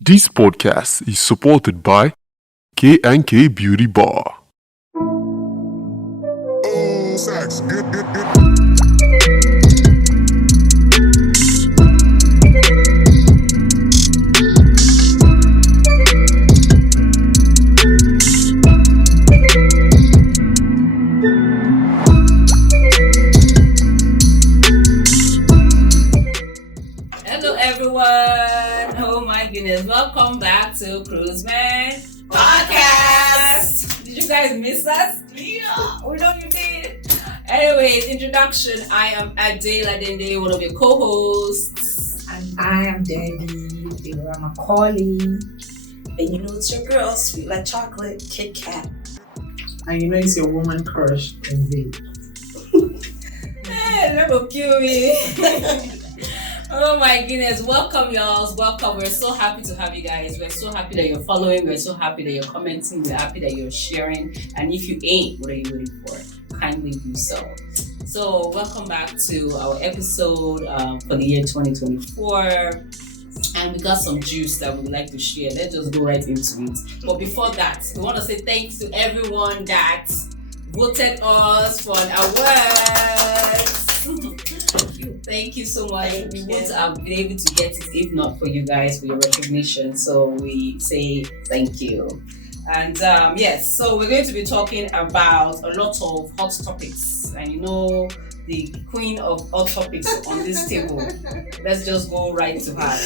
This podcast is supported by K&K Beauty Bar. Oh, Sax, good. Hello everyone! Oh my goodness, welcome back to Cruiseman Podcast! Did you guys miss us? Yeah, we know you did. Anyways, introduction. I am Adela Dende, one of your co-hosts. And I am Debbie, Deborah Macaulay. And you know it's your girl, sweet like chocolate, Kit Kat. And you know it's your woman crush, indeed. Hey, that will kill me. Oh my goodness, welcome y'all, welcome. We're so happy to have you guys. We're so happy that you're following, we're so happy that you're commenting, we're happy that you're sharing. And if you ain't, what are you waiting for? Kindly do so. So welcome back to our episode for the year 2024. And we got some juice that we'd like to share. Let's just go right into it. But before that, we want to say thanks to everyone that voted us for an award. Thank you so much. We wouldn't have been able to get it if not for you guys, for your recognition. So we say thank you. And yes, so we're going to be talking about a lot of hot topics. And you know, the queen of hot topics on this table. Let's just go right to her.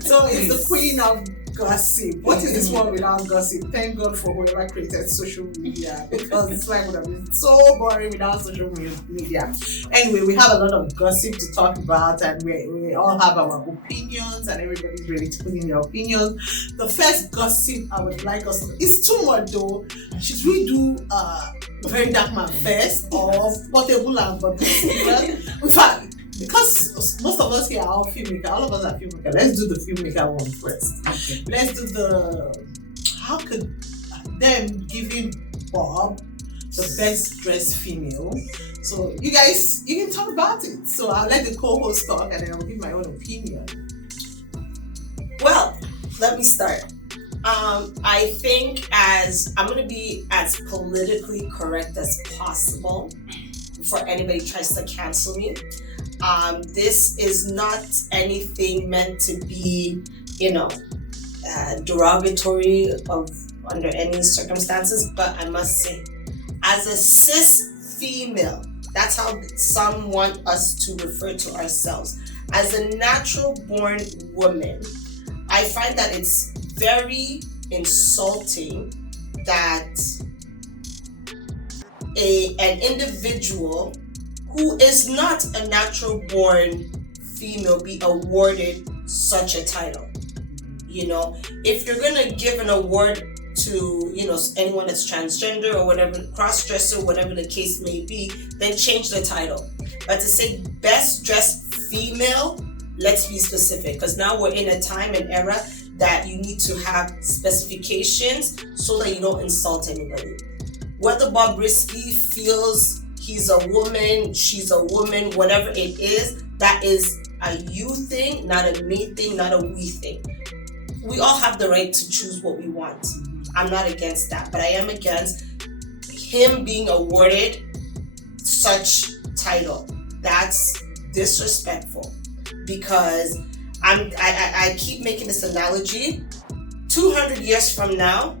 So it's the queen of gossip. What is this one without gossip? Thank God for whoever created social media, because this life would have been so boring without social media. Anyway, we have a lot of gossip to talk about, and we all have our opinions, and everybody's ready to put in their opinions. The first gossip I would like us to, it's too much though. Should we do Very Dark Man first, or Portable and Bobrisky? In fact, because most of us here are filmmakers, all of us are filmmakers, let's do the filmmaker one first. Okay. Let's do how could them giving Bob the best dressed female. So you guys, you can talk about it. So I'll let the co-host talk, and then I'll give my own opinion. Well, let me start. I think I'm going to be as politically correct as possible before anybody tries to cancel me. This is not anything meant to be, derogatory under any circumstances, but I must say, as a cis female, that's how some want us to refer to ourselves. As a natural born woman, I find that it's very insulting that an individual who is not a natural born female be awarded such a title. You know, if you're gonna give an award to, anyone that's transgender or whatever, cross-dresser, whatever the case may be, then change the title. But to say best dressed female, let's be specific, because now we're in a time and era that you need to have specifications so that you don't insult anybody. Whether Bobrisky feels he's a woman, she's a woman, whatever it is, that is a you thing, not a me thing, not a we thing. We all have the right to choose what we want. I'm not against that, but I am against him being awarded such title. That's disrespectful, because I keep making this analogy. 200 years from now,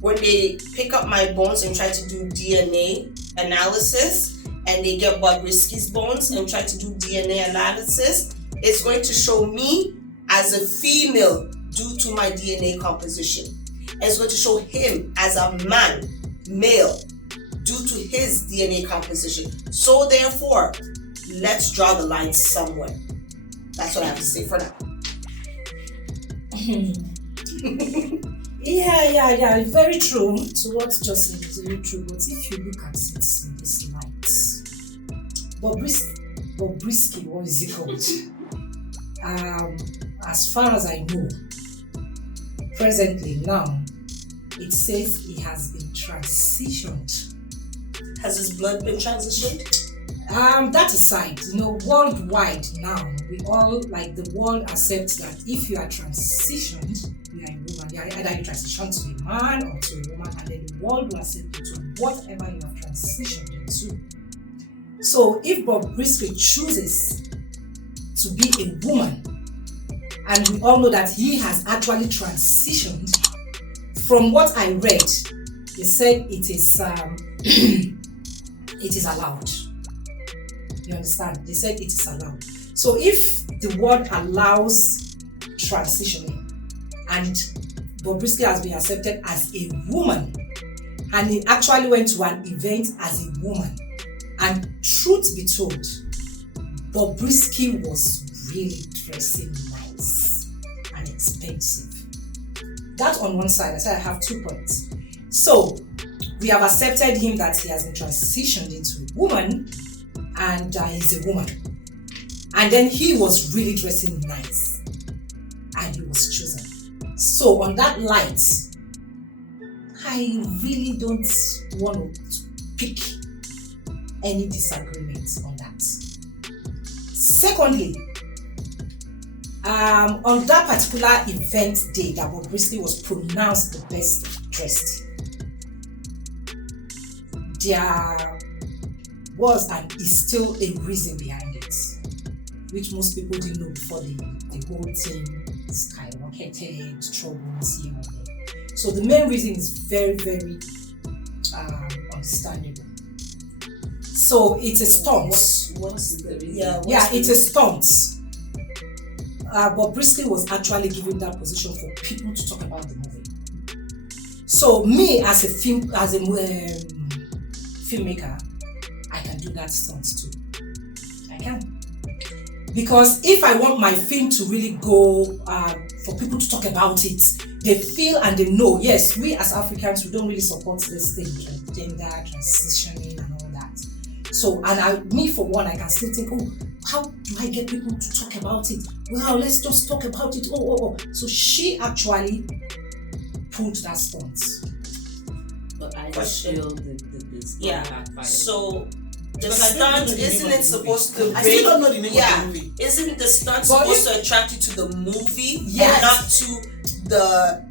when they pick up my bones and try to do DNA analysis, and they get Bobrisky's bones and try to do DNA analysis, it's going to show me as a female due to my DNA composition. And it's going to show him as a man, male, due to his DNA composition. So therefore, let's draw the line somewhere. That's what I have to say for now. Yeah, very true. To what just said is very true. But if you look at it in this light, Bobrisky, what is it called? As far as I know, presently now, it says he has been transitioned. Has his blood been transitioned? That aside, worldwide now, we all, like, the world accepts that if you are transitioned, you are a woman. Either you transition to a man or to a woman, and then the world will accept you to whatever you have transitioned into. So if Bobrisky chooses to be a woman, and we all know that he has actually transitioned, from what I read, they said it is it is allowed. You understand? They said it is allowed. So if the world allows transitioning and Bobrisky has been accepted as a woman, and he actually went to an event as a woman, and truth be told, Bobrisky was really dressing nice and expensive. That on one side, I said I have 2 points. So we have accepted him that he has been transitioned into a woman, and he's a woman. And then he was really dressing nice, and he was chosen. So on that light, I really don't want to pick any disagreements on that. Secondly, on that particular event day that Bobrisky was pronounced the best dressed, there was and is still a reason behind it, which most people didn't know before the whole thing skyrocketed, troubles here and there. So the main reason is very, very understandable. So it's a stunt. What's the reason? It's a stunt. Bobrisky was actually given that position for people to talk about the movie. So me as a filmmaker, I can do that stunt too. I can. Because if I want my film to really go for people to talk about it, they feel and they know, yes, we as Africans, we don't really support this thing, gender transitioning and all that. So, me for one, I can still think, how do I get people to talk about it? Well, let's just talk about it. So she actually pulled that stunt. But I just feel the backfire. So the stunt, isn't it supposed to bring... I still don't know the name of the movie. Isn't the stunt supposed to attract you to the movie? Yes. Not to the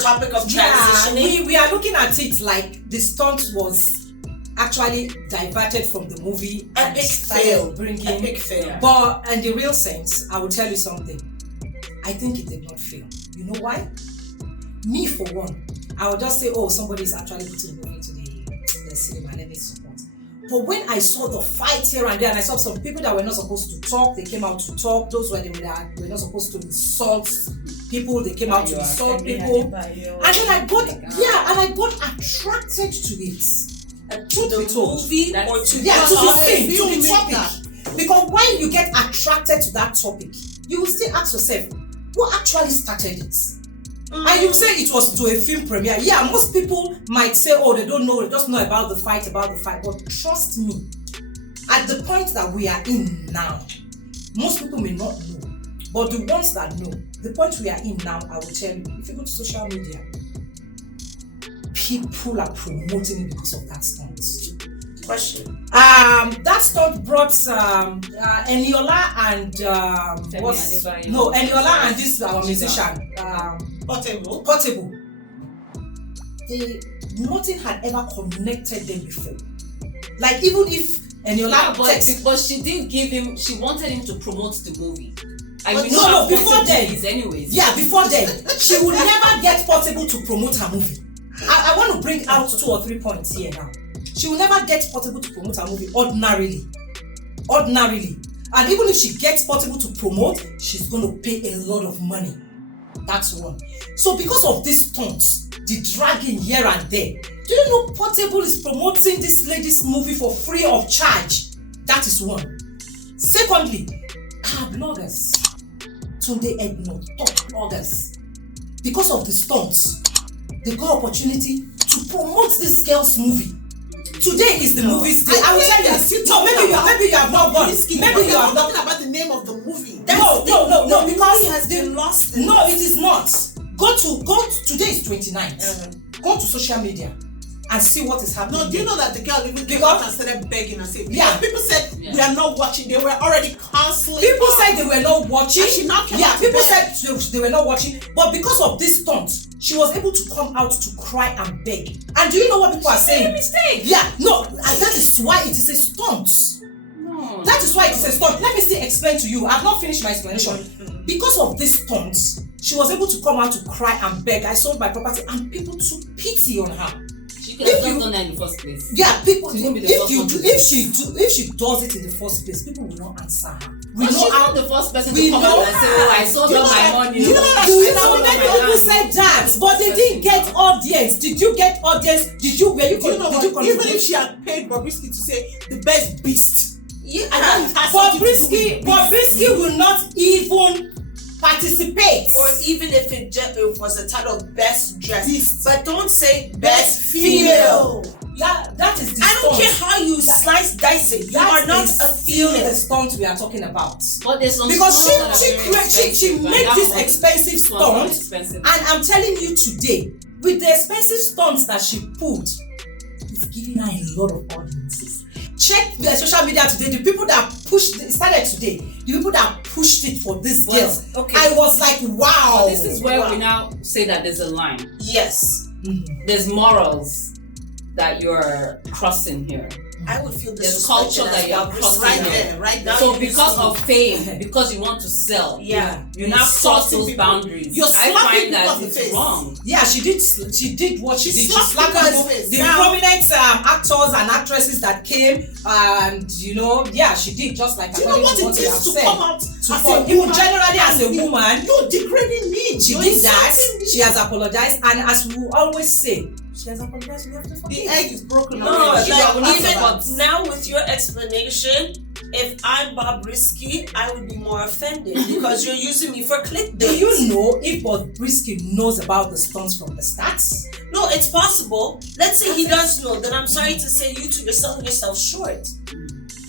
topic of transitioning? We are looking at it like the stunt was actually diverted from the movie. Epic fail. But in the real sense, I will tell you something. I think it did not fail. You know why? Me for one, I would just say, somebody is actually putting the movie to the cinema, let me support. But when I saw the fight here and there, and I saw some people that were not supposed to talk, they came out to talk. Those were not supposed to insult people, they came out to insult people. And then I got attracted to it. To the movie or to the topic. Because when you get attracted to that topic, you will still ask yourself, what actually started it? And you say it was to a film premiere. Yeah, most people might say, they don't know, they just know about the fight. But trust me, at the point that we are in now, most people may not know. But the ones that know, the point we are in now, I will tell you, if you go to social media, people are promoting it because of that stunt. Question. That stunt brought ENIOLA and ENIOLA and this musician Portable. Nothing had ever connected them before. Like even if ENIOLA but she didn't give him. She wanted him to promote the movie. Before then, anyways. Yeah, before then, she would never get Portable to promote her movie. I want to bring out 2 or 3 points here now. She will never get Portable to promote her movie ordinarily. And even if she gets Portable to promote, she's going to pay a lot of money. That's one. So because of this stunt, the dragging here and there, do you know Portable is promoting this lady's movie for free of charge? That is one. Secondly, our bloggers, Tunde Edno, top bloggers, because of the stunts, they got opportunity to promote this girl's movie. Today is the movie's day. I will tell you. Maybe you have not gone. Maybe you have not about the name of the movie. No, because it has been lost. No, it is not. Go to today is 29th. Go to social media. and see what is happening. No, do you know that the girl even came Because- out and started begging and saying, Yeah. people said we are not watching. They were already canceling. People said they were not watching. And she now came Yeah, out to people beg. said they were not watching. But because of this stunt, she was able to come out to cry and beg. And do you know what people are saying? Mistake. Yeah, no, and that is why it is a stunt. No. That is why it is a stunt. Let me still explain to you. I've not finished my explanation. Because of this stunt, she was able to come out to cry and beg. I sold my property, and people took pity on her. She could have If just you- done that in the first place. Yeah, people. She won't be the If first you one do, to if she does it in the first place, people will not answer her. We But know she's how. not the first person we to come know out and say, "Oh, I sold You all know my that- money." you know that- Do you I know sold all many my people land." said that, but they didn't get audience. Did you get audience? Did you? Were you? Do you know Did you what? Even contribute? if she had paid Bobrisky to say the best beast, Yeah. I know it has something to do with beast. Bobrisky will not even participate. Or even if it was a title best dressed. Beast. But don't say Best best female. female. Yeah, that is the I don't stunt. care how you slice dice it. You That are not is a still female. the stunt we are talking about. But there's some Because stunts that are she very made expensive, and this that one- expensive this one's not stunt, expensive. and I'm telling you today, with the expensive stunts that she pulled, it's giving her a lot of audiences. Check the social media today. The people that pushed it started today. The people that pushed it for this girl. Well, okay. I was like, wow. But this is where Wow. we now say that there's a line. Yes. There's morals that you're crossing here. I would feel There's disrespected culture that as you're Bobrisky. crossing right now. there, right there. So because of fame, because you want to sell, Yeah. you now cross Insulting those people. boundaries. You're I slapping find people that on the it's face. wrong. Yeah, she did what she did. She slapped slapped people in people. the face. The Now- prominent actors and actresses that came, and yeah, she did just like Do you know what according to it you is have to said. come out To as a for woman? you generally as a woman, You're degrading me. she You're did that. insulting me. She has apologized, and as we always say, she has apologized. We have to The forgive. egg is broken No, already. like we need even to- now with your explanation, if I'm Bobrisky, I would be more offended because you're using me for clickbait. Do you know if Bobrisky knows about the stunts from the start? No, it's possible. Let's say he does know. Then I'm sorry to say you two, you're selling yourself short.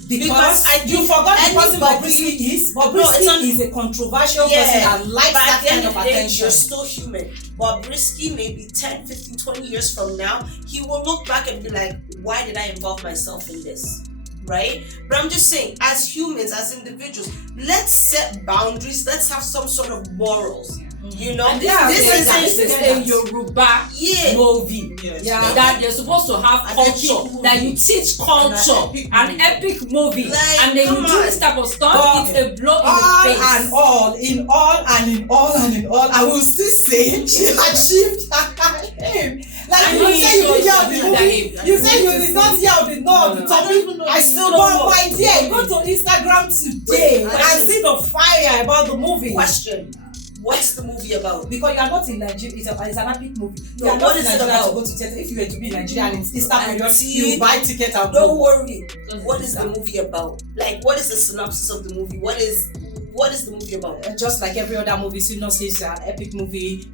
Because I you think forgot the person anybody- Bobrisky is. No, Bobrisky it's not- is a controversial Yeah, person that likes but that at the kind end of of the day, attention. you're still human. Bobrisky, maybe 10, 15, 20 years from now, he will look back and be like, why did I involve myself in this? Right? But I'm just saying, as humans, as individuals, let's set boundaries. Let's have some sort of morals. You know, And this, Yeah, this, yeah, is, yeah, this is yeah. a Yoruba yeah. movie. Yes. Yeah. That you're supposed to have An culture, epic movie. that you teach culture, an epic movie, Like, and then you come do on. this type of stuff. But It's a blow in all the face. and all, in all and in all and in all, I will still say she achieved her aim. Like I you know say you you did hear should of the do that movie, aim. you say you did not hear of the know of the No, I don't topic. even know I the still movie. don't know. My dear, go to Instagram today Wait, and see the fire about the movie. Question. What's the movie about? Because you are not in Nigeria, it's an epic movie. No, You are what not in is it Nigeria about? to go to theater. If you were to be in Nigeria and it's Easter And period, see- you buy ticket and Don't go. worry. Because What it's is the movie about? Like, what is the synopsis of the movie? What is the movie about? Just like every other movie, Synopsis is an epic movie.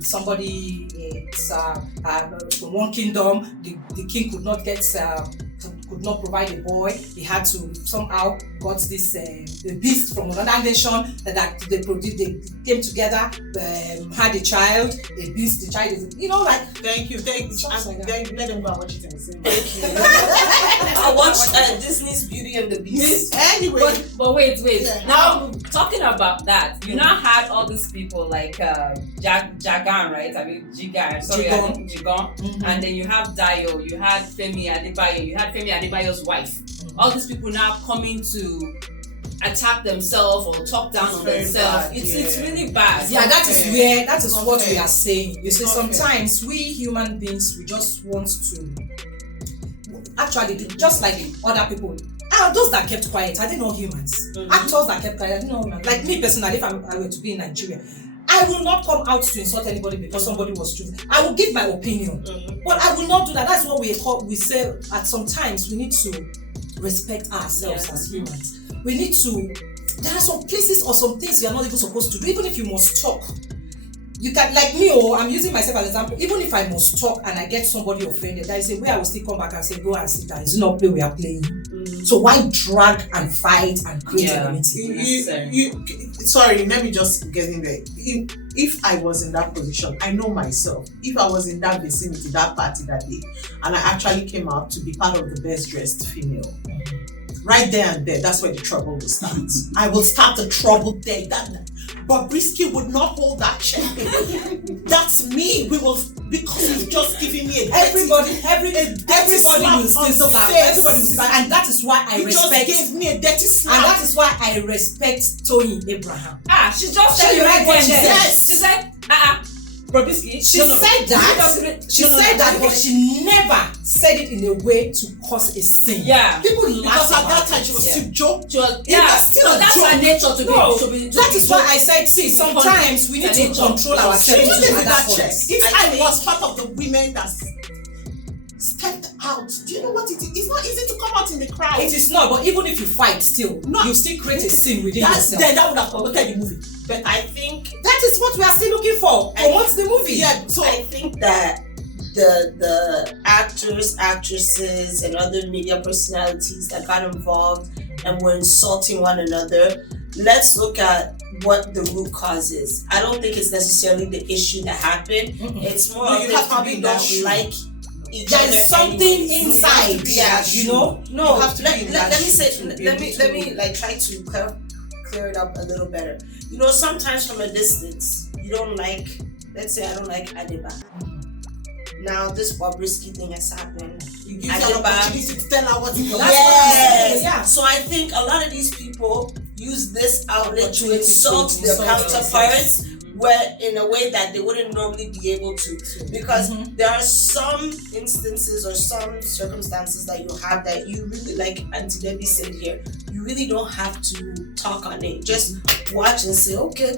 Somebody, it's from one kingdom, the king could not get, could not provide a boy. He had to somehow got this a beast from another nation that they produced. They came together, had a child. A beast. The child is, like. Thank you. Just like that. Let them go and watch it in the cinema. I watched Disney's Beauty and the Beast. Anyway, But wait. Yeah. Now talking about that, you now had all these people like Jagan, right? I mean Jigan. Sorry, Jigan. Jigan. Mhm. And then you have Dayo, you had Femi Adebayo, you had Femi Adebayo's wife. All these people now coming to attack themselves or talk down It's on very themselves. bad, It's yeah. really bad. Yeah, that is Okay. where that is It's not what fair. we are saying. You see, It's not fair. sometimes we human beings we just want to actually just like other people. Those that kept quiet, are they not humans? Mhm. Actors that kept quiet, are they not humans? Like me personally, if I were to be in Nigeria, I will not come out to insult anybody because somebody was choosing. I will give my opinion, but I will not do that. That's what we say. At sometimes we need to respect ourselves Yeah. as humans. We need to. There are some places or some things we are not even supposed to do, even if you must talk. You can, like me, I'm using myself as an example. Even if I must talk and I get somebody offended, there is a way I will still come back and say, go and sit down. It's not play we are playing. So why drag and fight and create Yeah. enmity? sorry, let me just get in there. if I was in that position, I know myself. If I was in that vicinity, that party that day, and I actually came out to be part of the best dressed female, right there and there, that's where the trouble will start. I will start the trouble there. Bobrisky would not hold that check. That's me. We will, because he's just giving me a everybody will still slap. Everybody will slap, and that is why I respect. He just gave me a dirty slap. And that is why I respect Tony Abraham. She just said you right what she said. Yes. She said, Bobrisky. She said that. She said that, but she never said it in a way to cause a scene. Yeah. People Because laugh at that time she was still joke. She was, so that's joke. her nature to be. That is why I said, see, sometimes we need to control ourselves. She to did other that check. points. If I was part of the women that stepped out, do you know what it is? It's not easy to come out in the crowd. It is not, but even if you fight still, you still create a scene within yourself. Then that would have promoted the movie. But I think that is what we are still looking for. What's the movie? Yeah, so I think that the actors, actresses, and other media personalities that got involved and were insulting one another, let's look at what the root cause is. I don't think it's necessarily the issue that happened. It's more of you they have to probably be don't that like each There other is something anyways. inside, Yeah, you know. No, You have to be in that shoe to be let able me to- like try to clear it up a little better. You know, sometimes from a distance, you don't like, let's say I don't like Adiba. Now this Bobrisky thing has happened. you give her an opportunity to tell her what you want. Yes. Yeah. So I think a lot of these people use this outlet to Opportunity insult to their insult counterparts, where in a way that they wouldn't normally be able to, because there are some instances or some circumstances that you have that you really, like Auntie Debbie said here, you really don't have to talk on it. Just watch and say, okay,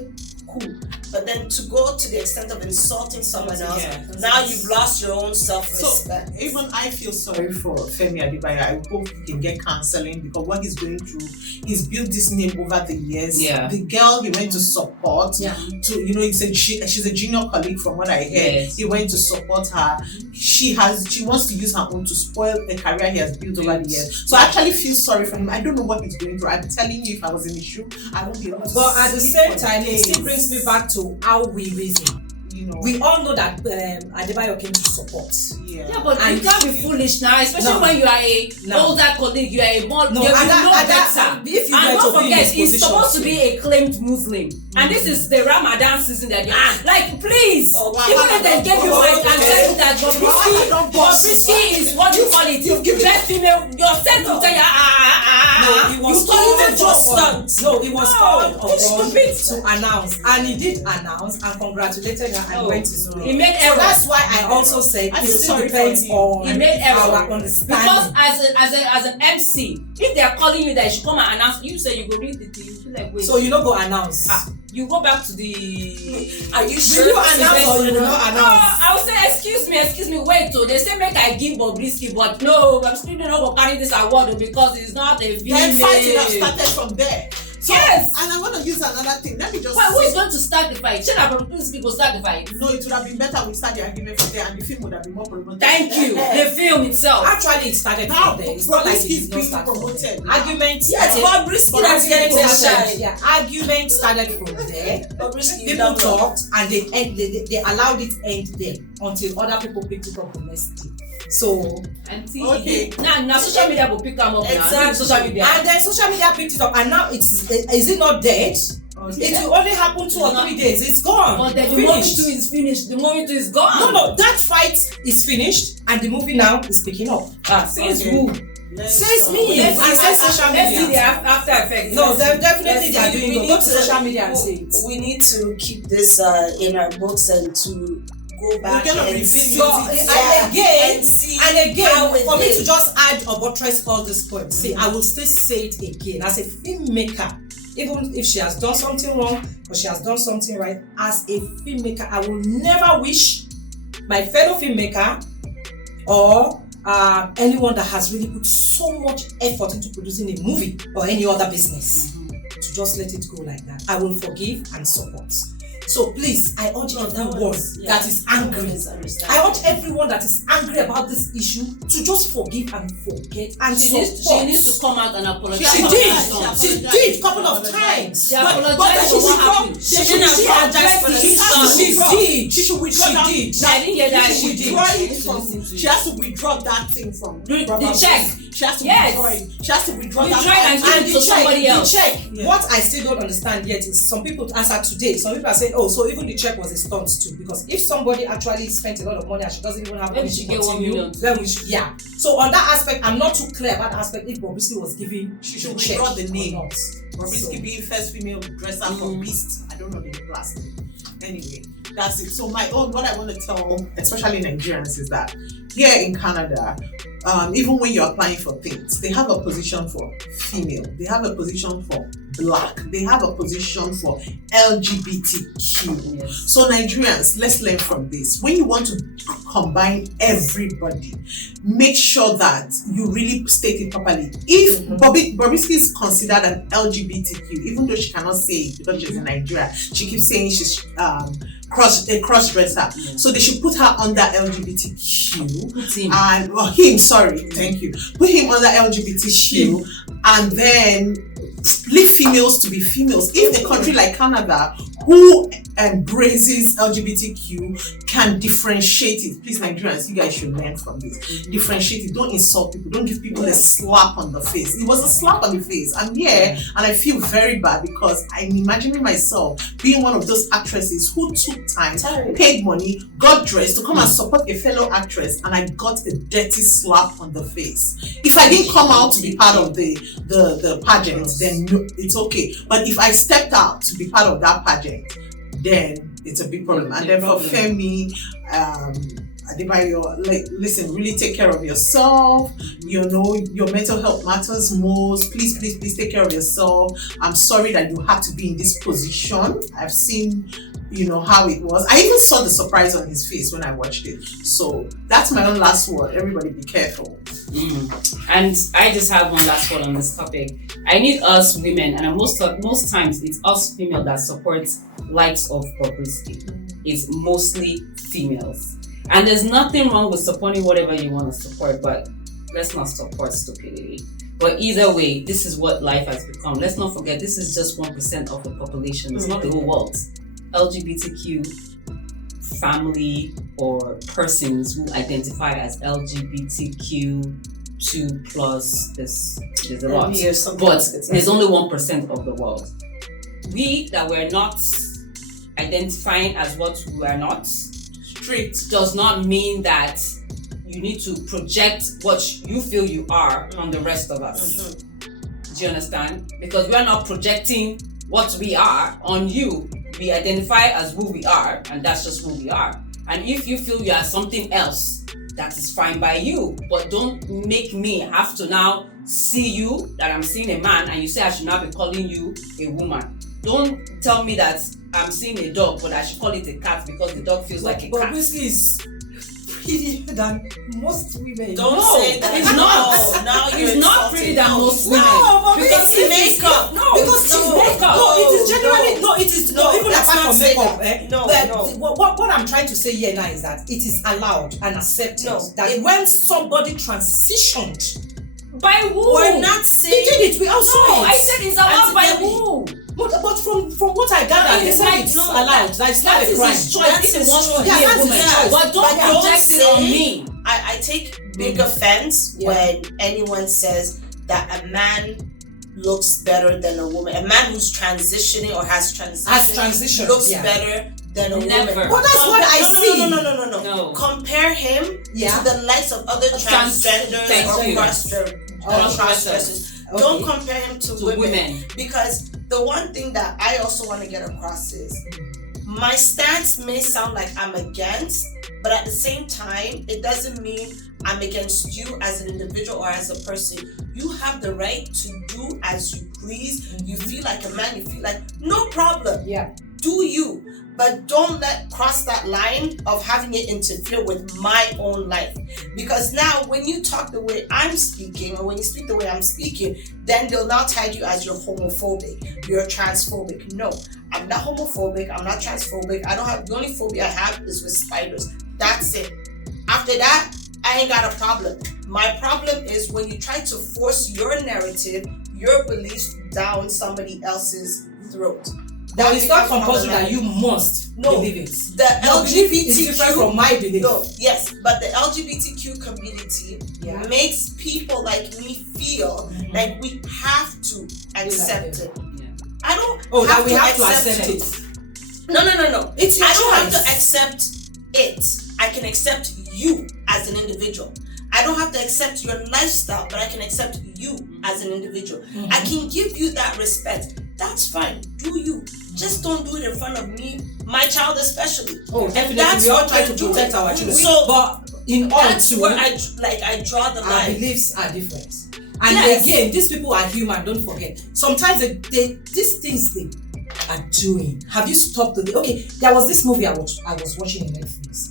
cool. But then to go to the extent of insulting someone else, now you've lost your own self-respect. So even I feel sorry for Femi Adebayo. I hope he can get counseling, because what he's going through, he's built this name over the years. Yeah. The girl he went to support, Yeah. she's a junior colleague from what I heard. Yes. He went to support her. She wants to use her own to spoil a career he has built over the years. So I actually feel sorry for him. I don't know what he's going through. I'm telling you, if I was in his shoe, I won't be able to. But at the sleep same for time, it days. still brings me back to how we reason. You know. We all know that Adebayo came to support. Yeah, but And you can't be foolish now, especially No. when you are a No. older colleague, you are a more, No, you and know that, better. if you And were don't to be in forget, his he's position supposed to too. be a claimed Muslim. And this is the Ramadan season that you're like, please, Oh, wow. even if they gave you mic and tell you that Wow. Bobrisky is what you call it, best female, yourself will tell you, No, he was you told him just called stunt. No, he was called it's upon stupid. to announce, and he did announce and congratulated her and went his way. He made So error. that's why I also said I it feel still sorry for depends him. on He made error. our Because understanding. as an MC, if they are calling you that you should come and announce, you say you go read the thing, you feel like wait. So you don't go announce. You go back to the. Are you Will sure? you announce or you will not No, announce? I will say excuse me, wait. So they say make I give Bobrisky, but no, I'm still not gonna carry this award because it's not a female. Then fighting have started from there. So, Yes. And I want to use another thing. Let me just. Wait, who is going to start the fight? Should Bobrisky go start the fight? No, it would have been better we start the argument from there, and the film would have been more promoted. Thank you. The film itself. Actually, it started Now, from there. It's not like Bobrisky is it did not being start from promoted. there. Argument. Yes, Bobrisky that's getting the shine. Yeah, argument started from there. Bobrisky People done well. talked and they allowed it end there until other people picked it up the next day. So And see, Okay. now social media will pick them up now. Exactly. Social media. and then social media picked it up, and now is it not dead? It will only happen 2 or 3 days. It's gone. But then the Finished. movie too is finished. The movie too is gone. No, that fight is finished, and the movie now is picking up. Says Okay. who? Says me. Let's And says see- social let's see the media. after effects. No, definitely they are We doing it. need Go to social media and say it. We need to keep this in our books and to go back gonna and revisit see. it. And see And again, how it for me is. to just add or buttress all these points, see, I will still say it again. As a filmmaker, even if she has done something wrong or she has done something right, as a filmmaker, I will never wish my fellow filmmaker or anyone that has really put so much effort into producing a movie or any other business to just let it go like that. I will forgive and support. So please, I urge everyone that is angry. I urge everyone that is angry about this issue to just forgive and forget and She needs to come out and apologize. She did a couple of times. She apologized for what happened. She didn't apologize for the She should withdraw that. I didn't hear that. She has to withdraw that thing from the check. She has to withdraw it. She has to withdraw that. And give it to somebody else. The check. Yeah. What I still don't understand yet is some people, as of today, some people are saying, oh, so even the check was a stunt too. Because if somebody actually spent a lot of money and she doesn't even have money to continue, then we should, yeah. So on that aspect, I'm not too clear about the aspect if Bobrisky was giving, she should withdraw the name. Bobrisky being first female dresser for Beast. I don't know the last name. Anyway, that's it. So what I want to tell, especially Nigerians, is that here in Canada, even when you're applying for things, they have a position for female, they have a position for black, they have a position for LGBTQ. Yes. So Nigerians, let's learn from this. When you want to combine everybody, make sure that you really state it properly. If Bobrisky is considered an LGBTQ, even though she cannot say it because she's in Nigeria, she keeps saying she's a cross-dresser. So they should put her under LGBTQ. Thank you. Put him under LGBTQ and then leave females to be females. If a country like Canada, who embraces LGBTQ, can differentiate it, please Nigerians, you guys should learn from this. Differentiate it. Don't insult people. Don't give people a slap on the face. It was a slap on the face. I'm here and I feel very bad because I'm imagining myself being one of those actresses who took time, paid money, got dressed to come and support a fellow actress, and I got a dirty slap on the face. If I didn't come out to be part of the pageant, then no, it's okay. But if I stepped out to be part of that pageant, then it's a big problem. And then for Femi, Adebayo, listen, really take care of yourself. You know, your mental health matters most. Please take care of yourself. I'm sorry that you had to be in this position. I've seen, how it was. I even saw the surprise on his face when I watched it. So that's my own last word. Everybody be careful. And I just have one last word on this topic. I need us women, and most times it's us female that supports likes of Bobrisky. It's mostly females. And there's nothing wrong with supporting whatever you want to support, but let's not support stupidity. But either way, this is what life has become. Let's not forget, this is just 1% of the population. It's not the whole world. LGBTQ family or persons who identify as LGBTQ2+, there's a lot. But there's only 1% of the world. We that were not identifying as what we are not, strict does not mean that you need to project what you feel you are on the rest of us. Do you understand? Because we are not projecting what we are on you. We identify as who we are, and that's just who we are. And if you feel you are something else, that is fine by you. But don't make me have to now see you that I'm seeing a man and you say I should now be calling you a woman. Don't tell me that I'm seeing a dog, but I should call it a cat because the dog feels like a cat. Bobrisky is prettier than most women. Don't say that. It's not. Now it's not pretty than most women. No, because it's makeup. Because it's makeup. No, it is generally it is even apart from makeup. What I'm trying to say here now is that it is allowed and accepted that when somebody transitioned. By who? We're not saying it. We also I said it's allowed by who? But from what I gather, they said it's allowed. It's not a crime. That's his choice. But don't project it on me. I take big offense when anyone says that a man looks better than a woman. A man who's transitioning or has transitioned looks better than a woman. Well, that's what I see. No. Compare him to the likes of other transgenders or cross-dressers. Don't compare him to women. Because the one thing that I also want to get across is my stance may sound like I'm against, but at the same time, it doesn't mean I'm against you as an individual or as a person. You have the right to do as you please. You feel like a man, you feel like no problem. Yeah. Do you? But don't cross that line of having it interfere with my own life. Because now when you talk the way I'm speaking, or when you speak the way I'm speaking, then they'll now tag you as you're homophobic, you're transphobic. No, I'm not homophobic, I'm not transphobic. I don't have, the only phobia I have is with spiders. That's it. After that, I ain't got a problem. My problem is when you try to force your narrative, your beliefs down somebody else's throat. That is not compulsory that you must believe it. The LGBTQ is different from my belief. No, yes, but the LGBTQ community makes people like me feel like we have to accept it. Yeah. I don't have to accept it. No. It's your I don't have choice. to accept it. I can accept you as an individual. I don't have to accept your lifestyle, but I can accept you as an individual. I can give you that respect. That's fine. Do you? Just don't do it in front of me, my child especially. Oh, And definitely. that's We all what try we're to protect doing. our children. So, but in all that's too, where I draw the our line. beliefs are different. And Yes. again, these people are human, don't forget. Sometimes these things they are doing. Have you stopped okay, there was this movie I was watching on Netflix.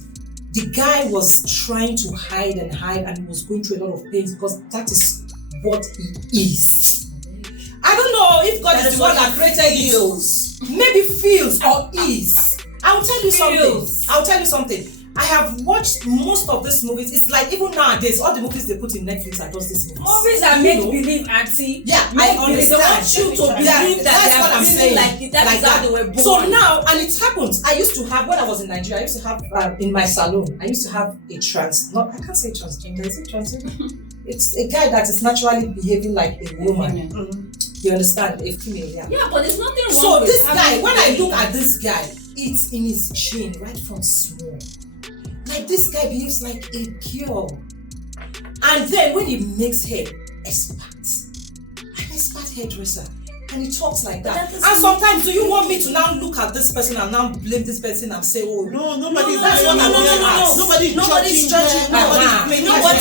The guy was trying to hide and he was going through a lot of pain because that is what he is. I don't know if God is the one that created you. Maybe feels or is. I'll tell you something. I have watched most of these movies. It's like even nowadays, all the movies they put in Netflix are just these movies. Movies that make believe, Auntie. Yeah, I understand. They want you to believe that that's what I'm saying. That is how they were born. So now, and it happens. I used to have, when I was in Nigeria, I used to have in my salon, I used to have a I can't say transgender. Is it transgender? It's a guy that is naturally behaving like a woman. You understand? A female, yeah. Yeah, but there's nothing wrong So with this guy, having when I belief. look at this guy, it's in his gene right from small. Like this guy behaves like a girl. And then when he makes hair, an expert hairdresser, and he talks like that. And sometimes, do you want me to now look at this person and now blame this person and say, oh No, nobody's Nobody's judging. Nobody's You know what?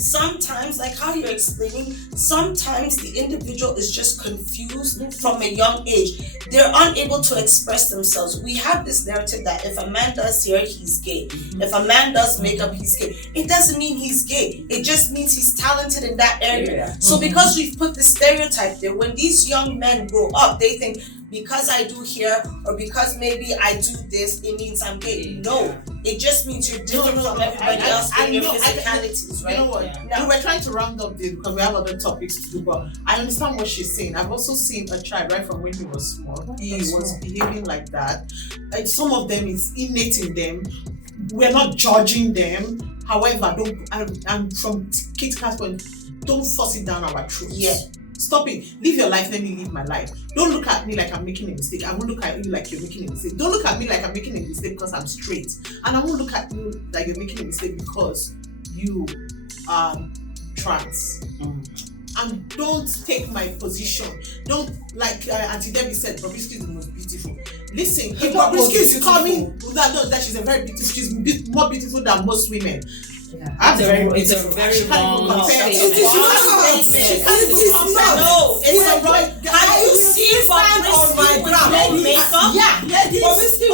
Sometimes, like how you're explaining, sometimes the individual is just confused from a young age. They're unable to express themselves. We have this narrative that if a man does hair, he's gay. If a man does makeup, he's gay. It doesn't mean he's gay. It just means he's talented in that area. So because we've put the stereotype there, when these young men grow up, they think because I do hair or because maybe I do this, it means I'm gay. No, it just means you're different from everybody else in your physicalities, right? You know what? We were trying to round up this because we have other topics to do, but I understand what she's saying. I've also seen a child right from when he was small. He was behaving like that. Like some of them is innate in them. We're not judging them. However, I'm from Kit Kat's point, don't force it down our throats. Yeah. Stop it. Live your life, let me live my life. Don't look at me like I'm making a mistake. I won't look at you like you're making a mistake. Don't look at me like I'm making a mistake because I'm straight. And I won't look at you like you're making a mistake because you are trans. And don't take my position. Don't, like Auntie Debbie said, Bobrisky is the most beautiful. Listen, if Bobrisky is coming, that she's a very beautiful, she's more beautiful than most women. It's a very wrong No, it's not. Have you seen Bobrisky with no makeup? yeah, Bobrisky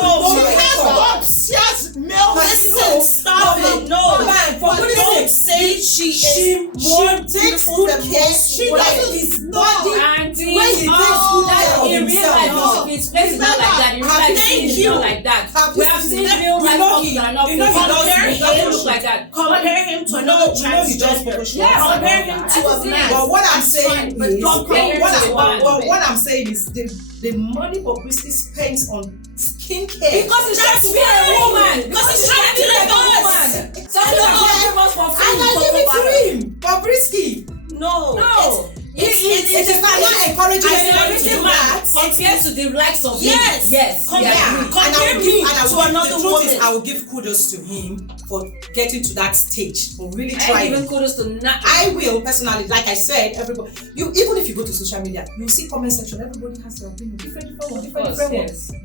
Yes, male. Listen, stop it. No, don't say she more beautiful than most women. his body. Auntie, When he takes good care of in real himself, life, it's not like that. In real life, it's not like that. We have seen real life couples that are not look like that. Compare him to another transgender. Yeah, Compare him to a man. But what I'm saying But is, don't compare him to a man. what I'm saying is the money Bobrisky spends on skincare. Because he's trying to be a woman. Because he's trying to be like a woman. Something that God gave us for free. And I give it to him, Bobrisky. No. It is not encouraging anybody to do that. Compared to the likes of Yes. him. Yes. Compare me to another woman. I will give kudos to him for getting to that stage, for really I trying. even kudos to not. I will personally, like I said, everybody. Even if you go to social media, you see comment section. Everybody has their opinion,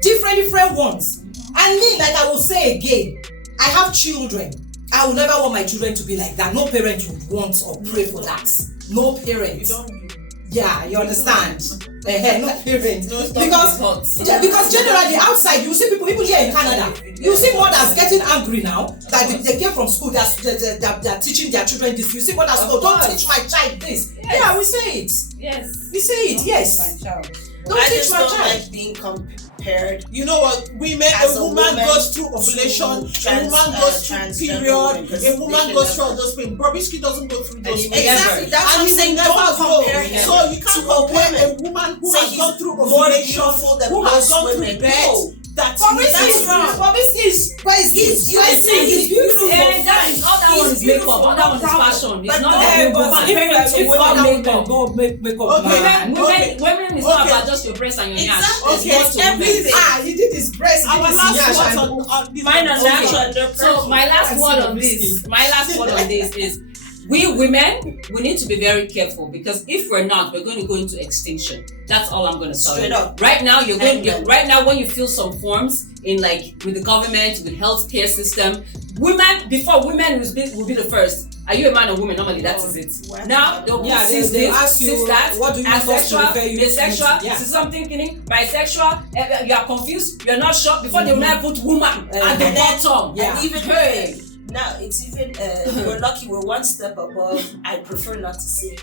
different ones. And me, like I will say again, I have children. I will never want my children to be like that. No parent would want or pray for that. No parent. You don't. Yeah, you understand. Not parents. Because Because generally outside you see people, even here in Canada, you see mothers getting angry now that they came from school, they're teaching their children this. You see mothers go, don't teach my child this. Yes. Yeah, we say it. yes. We say it, yes. My child. Don't I teach just my don't child. like being compared. You know what? As A woman goes through ovulation, a woman goes through transgender period, a woman goes through all those things. Bobrisky doesn't go through those things. Exactly, that's what I'm And he saying. will Don't never go. compare him So you can't to a compare a woman. woman who Say has he's gone through more ovulation, beautiful than who has most gone through women. birth. No. That's Bobrisky wrong. Bobrisky is He's beautiful. Yeah, that is all that one is makeup. All that one is fashion. It's not a real woman. if God make them, God make up. Okay. Women is not about just your breast and your nyash. Exactly. It's more to women. Everything. He did his breast. Our last words on this. Mine and Okay. natural. So my last word on this is we women, we need to be very careful, because if we're not, we're going to go into extinction. That's all I'm going to tell Straight you. up. Right now, right now when you feel some forms in, like, with the government, with healthcare system, women will be the first. Are you a man or woman? Normally that is it. What? Now they'll Yeah, since they this, ask you, since that, what do you want us to asexual, refer you to? bisexual, Yeah. something kidding, bisexual, you are confused, you're not sure. Before they will now put woman at the bottom. Yeah. And even Hey. now, it's even we're lucky. We're one step above. I prefer not to say.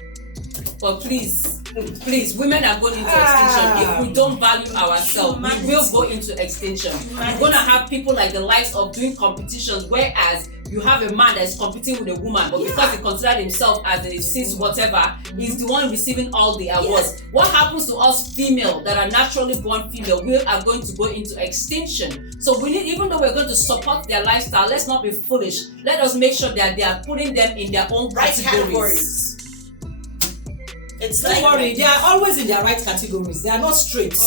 But please, women are going into extinction. If we don't value ourselves, we will go into extinction. We're gonna have people like the likes of doing competitions, whereas you have a man that is competing with a woman, but because he considered himself as a cis whatever, he's the one receiving all the awards. Yes. What happens to us female that are naturally born female? We are going to go into extinction. So we need, even though we're going to support their lifestyle, let's not be foolish. Let us make sure that they are putting them in their own Right categories. categories. It's Don't like worry, they are always in their right categories. They are not straight.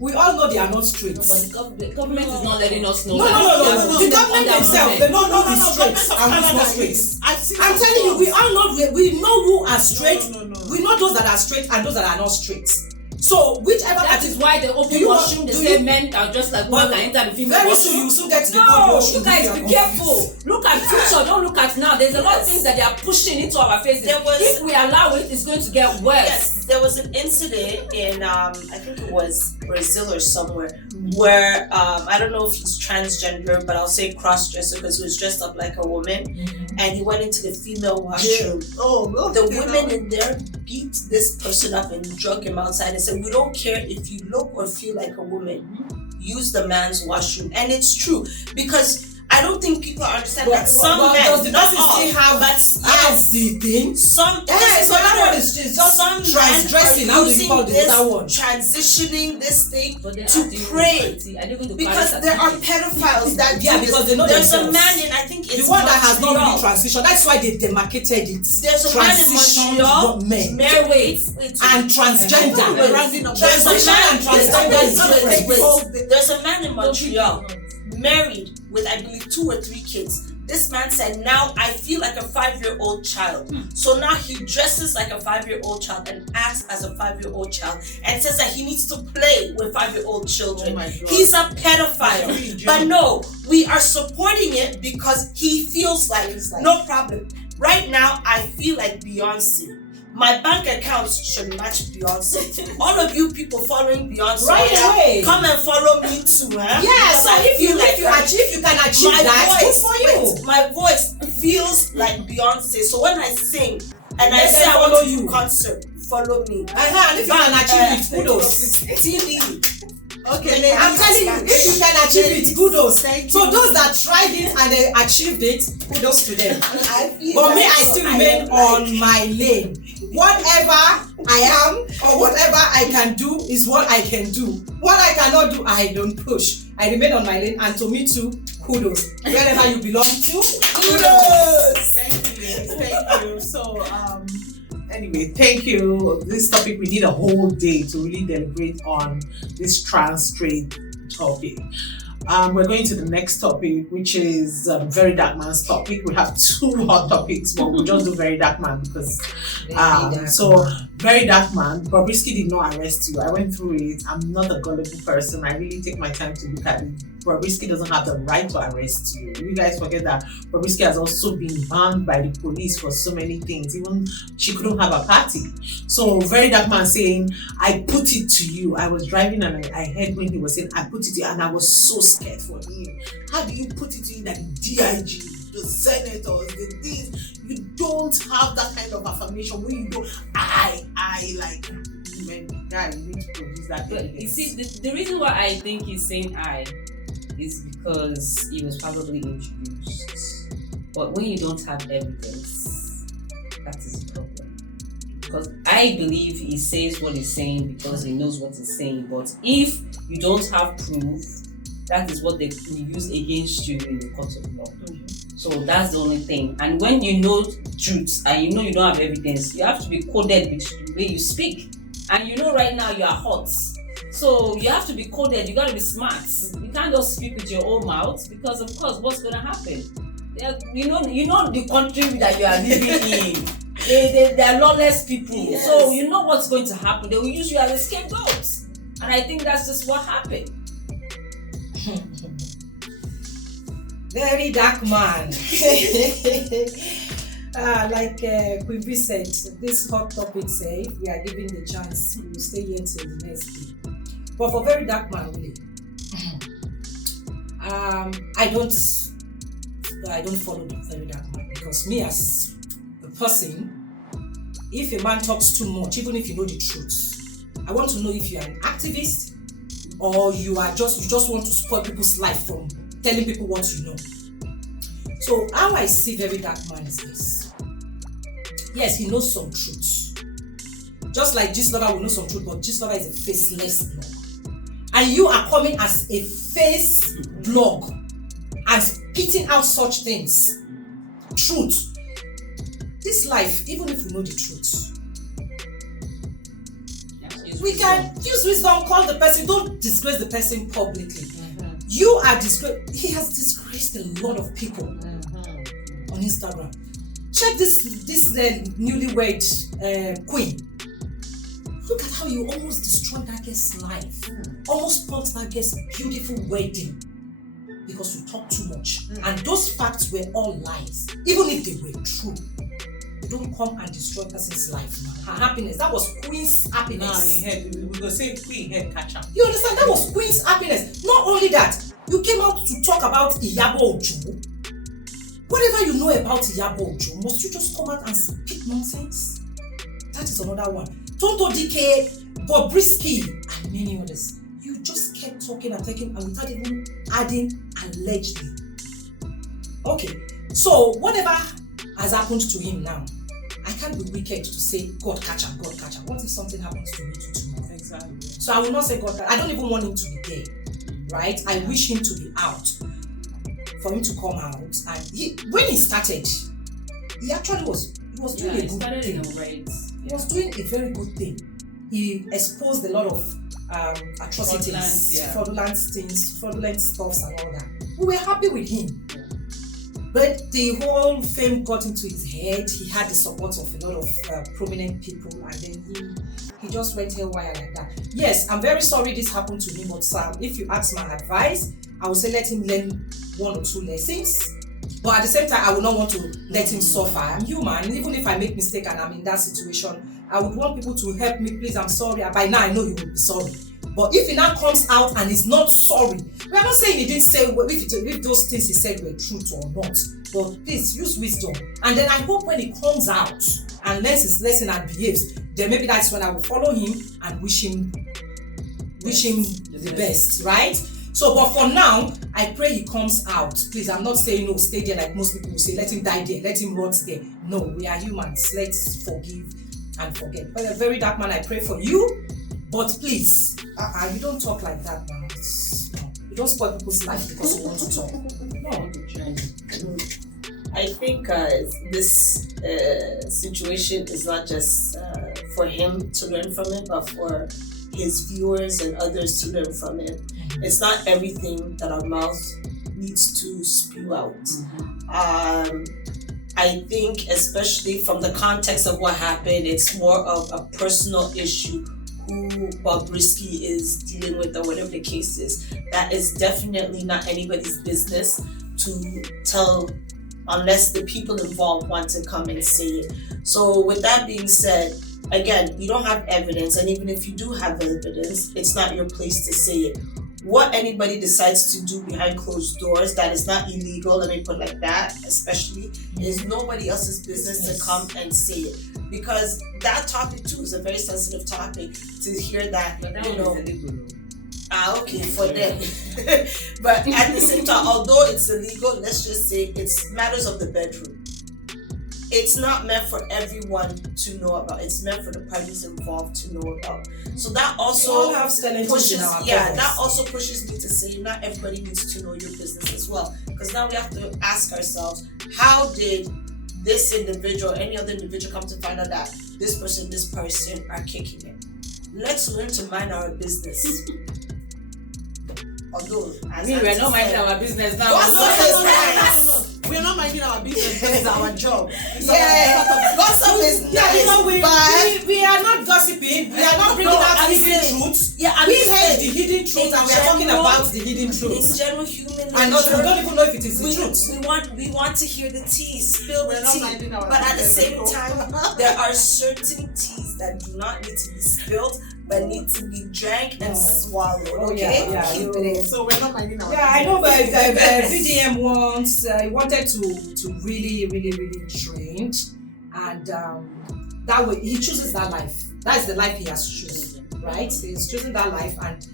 We all know they are not straight. But the government is not letting us know. No. The government themselves, they don't know who's straight and who's not straight. I'm telling you, we all know, we know who are straight. We know those that are straight and those that are not straight. So whichever That is why the open washroom, they say men are just like women can enter the female very washroom. soon you will soon get to the No, body washroom. you guys be careful. Look at future, don't look at now. There's a lot of things that they are pushing into our faces. If we allow it, it's going to get worse. Yes, there was an incident in I think it was Brazil or somewhere where I don't know if he's transgender, but I'll say cross-dresser because he was dressed up like a woman, and he went into the female washroom. The women in there beat this person up and drug him outside and said, "We don't care if you look or feel like a woman. Use the man's washroom." And it's true, because I don't think people understand that some men, does the not person all, still have but yes, the thing? some. Yeah, so that one is just some transgressing. men How are do you using call this, that one? transitioning this thing But then to after you pray. are they going to Because carry there are certificate? pedophiles that Yeah, do because this. they know There's themselves. a man in, I think it's The one that has not Montreal. really transitioned. That's why they demarcated it. There's a man in Transitioned Montreal. men Wait. and transgender. There's a Transition and transgender is different. wait. There's a man in Montreal, married with I believe 2 or 3 kids. This man said, "Now I feel like a 5-year-old child." So now he dresses like a 5-year-old child and acts as a 5-year-old child, and says that he needs to play with 5-year-old children. Oh my God. He's a pedophile. But no, we are supporting it because he feels like no problem. Right now, I feel like Beyonce. My bank accounts should match Beyonce. All of you people following Beyonce, Right away. come and follow me too, eh? Yeah, Because so I if feel you can achieve my that, voice, good for you. wait, my voice feels like Beyonce. So when I sing and I Let say them I want follow to do you. concert, follow me. And if you can achieve it, kudos. TV. Okay, I'm telling you, if you can achieve it, kudos. Thank you. So those that tried it and they achieved it, kudos to them. I feel But me, like I still I remain am on my lane. Whatever I am or whatever I can do is what I can do. What I cannot do, I don't push. I remain on my lane, and to me too, kudos. Wherever you belong to, kudos. Thank you. So, anyway, thank you. This topic, we need a whole day to really deliberate on this trans trade topic. We're going to the next topic, which is Very Dark Man's topic. We have 2 hot topics, but we'll just do Very Dark Man because very dark man, BOBRISKY did not arrest you. I went through it. I'm not a gullible person. I really take my time to look at it. BOBRISKY doesn't have the right to arrest you. You guys forget that BOBRISKY has also been banned by the police for so many things. Even she couldn't have a party. So very dark man saying, I put it to you. I was driving and I heard when he was saying, I put it to you, and I was so scared for him. How do you put it to you that the DIG, the senators, the this, you don't have that kind of affirmation when you go, I like, when guy, you need to produce that But evidence. you see, the reason why I think he's saying I is because he was probably introduced. But when you don't have evidence, that is the problem. Because I believe he says what he's saying because he knows what he's saying. But if you don't have proof, that is what they will use against you in the court of law. So that's the only thing. And when you know truth and you know you don't have evidence, you have to be coded with the way you speak. And you know right now you are hot. So you have to be coded, you gotta be smart. You can't just speak with your own mouth because of course what's gonna happen? You know the country that you are living in. They are lawless people. Yes. So you know what's going to happen. They will use you as a scapegoat. And I think that's just what happened. Very dark man. Like Queen V said, this hot topic say if we are given the chance, we will stay here till the next day. But for very dark man, really, I don't follow the very dark man because me as a person, if a man talks too much, even if you know the truth, I want to know if you are an activist or you just want to spoil people's life from telling people what you know. So how I see very dark man is this. Yes, he knows some truths. Just like Gist Lover will know some truth, but Gist Lover is a faceless blog. And you are coming as a face blog and spitting out such things. Truth. This life, even if we know the truth, we can use wisdom, call the person, don't disgrace the person publicly. You are disgraced. He has disgraced a lot of people on Instagram. Check this newlywed queen. Look at how you almost destroyed that girl's life. Almost spoiled that girl's beautiful wedding because you talk too much. And those facts were all lies. Even if they were true, you don't come and destroy a person's life. Her happiness, that was Queen's happiness. We go say Queen head catch up. You understand? That was Queen's happiness. Not only that, you came out to talk about Iyabo Ojo. Whatever you know about Iyabo Ojo, must you just come out and speak nonsense? That is another one. Tonto DK, BOBRISKY, and many others. You just kept talking and talking and without even adding allegedly. Okay, so whatever has happened to him now, I can't be wicked to say, God catch him, God catch him. What if something happens to me too tomorrow? Exactly. So I will not say God catch him. I don't even want him to be there, right? I wish him to be out, for him to come out. And when he started, he actually was doing a good thing. He was doing a very good thing. He exposed a lot of atrocities, fraudulent things, fraudulent stuffs and all that. We were happy with him. But the whole fame got into his head. He had the support of a lot of prominent people, and then he just went haywire like that. Yes, I'm very sorry this happened to me, but if you ask my advice, I would say let him learn 1 or 2 lessons. But at the same time, I would not want to let him suffer. I'm human. Even if I make mistake and I'm in that situation, I would want people to help me. Please, I'm sorry. By now, I know he will be sorry. But if he now comes out and is not sorry, we are not saying he didn't say if those things he said were true or not. But please use wisdom. And then I hope when he comes out and learns his lesson and behaves, then maybe that's when I will follow him and wish him the best, right? So, but for now, I pray he comes out. Please, I'm not saying no, stay there like most people will say, let him die there, let him rot there. No, we are humans. Let's forgive and forget. But a very dark man, I pray for you. But please, you don't talk like that, man. No. You don't spoil people's life because you want to talk. No. I think this situation is not just for him to learn from it, but for his viewers and others to learn from it. It's not everything that our mouth needs to spew out. I I think, especially from the context of what happened, it's more of a personal issue who BOBRISKY is dealing with or whatever the case is. That is definitely not anybody's business to tell unless the people involved want to come and say it. So with that being said, again, you don't have evidence, and even if you do have evidence, it's not your place to say it. What anybody decides to do behind closed doors that is not illegal, let me put it like that, especially, is nobody else's business to come and say it. Because that topic too is a very sensitive topic to hear that, But that you one know, is illegal. okay, for them. But at the same time, although it's illegal, let's just say it's matters of the bedroom. It's not meant for everyone to know about. It's meant for the parties involved to know about. So that We all also have skeletons pushes, in our yeah, cupboards. that also pushes me to say not everybody needs to know your business as well. Because now we have to ask ourselves, how did this individual, any other individual come to find out that this person are kicking it? Let's learn to mind our business. Although, as I mean, we're Auntie not minding said, our business now. gossip is nice. We're not minding our business. This is our job. Yeah, gossip is nice, Because but we are not gossiping. We are not bringing No, out I'm hidden saying- truths. yeah, I'm We just hate saying, the hidden truth, in and we are talking general- about the hidden in truths. general human And not, we nature, don't even know if it is the we truth. want to hear the tea, spill We're the not tea. minding our But at the business. same time, there are certain teas that do not need to be spilled, but need to be drank and swallowed. Oh, Okay, yeah, yeah. keep it in. So we're not minding our Yeah, I business. know, but VDM once wanted to really train, and that way he chooses that life. That is the life he has chosen, right? He's choosing that life, and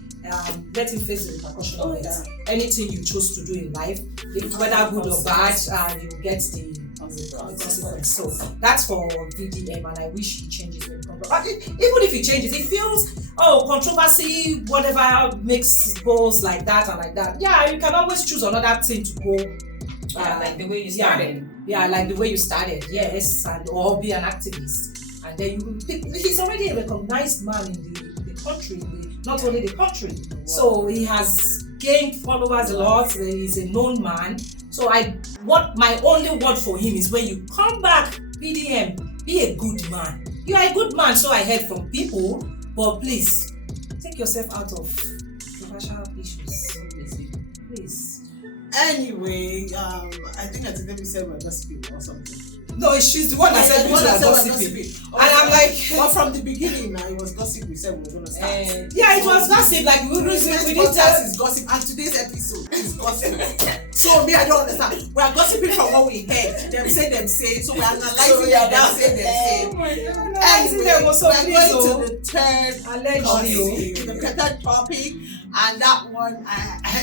let him face the repercussion of it. yeah. Anything you chose to do in life, whether good or bad, you get the consequence. So that's for VDM, and I wish he changes when it comes. But even if he changes, he feels controversy, whatever makes goals like that and like that. Yeah, you can always choose another thing to go. Yeah, like the way you yeah. started. Yeah, like the way you started, yes, and or be an activist. And then he's already a recognized man in the country, not only the country. So he has gained followers a lot, he's a known man. So my only word for him is when you come back, BDM, be a good man. You are a good man, so I heard from people, but please, take yourself out of controversial issues. Please. Anyway, I think Auntie said we're gossiping or something. No, she's the one that said we One are that said we're gossiping. gossiping. And I'm like, But from the beginning, now it was gossip. We said we were gonna start. yeah, it was gossip. Like we Today's didn't podcast tell. is gossip, and today's episode is gossip. So me, I don't understand. We are gossiping from what we heard. Them say. So we are analyzing them say. Oh my God! Anyway, There was so we're going to the third allegedly. the third topic, and that one,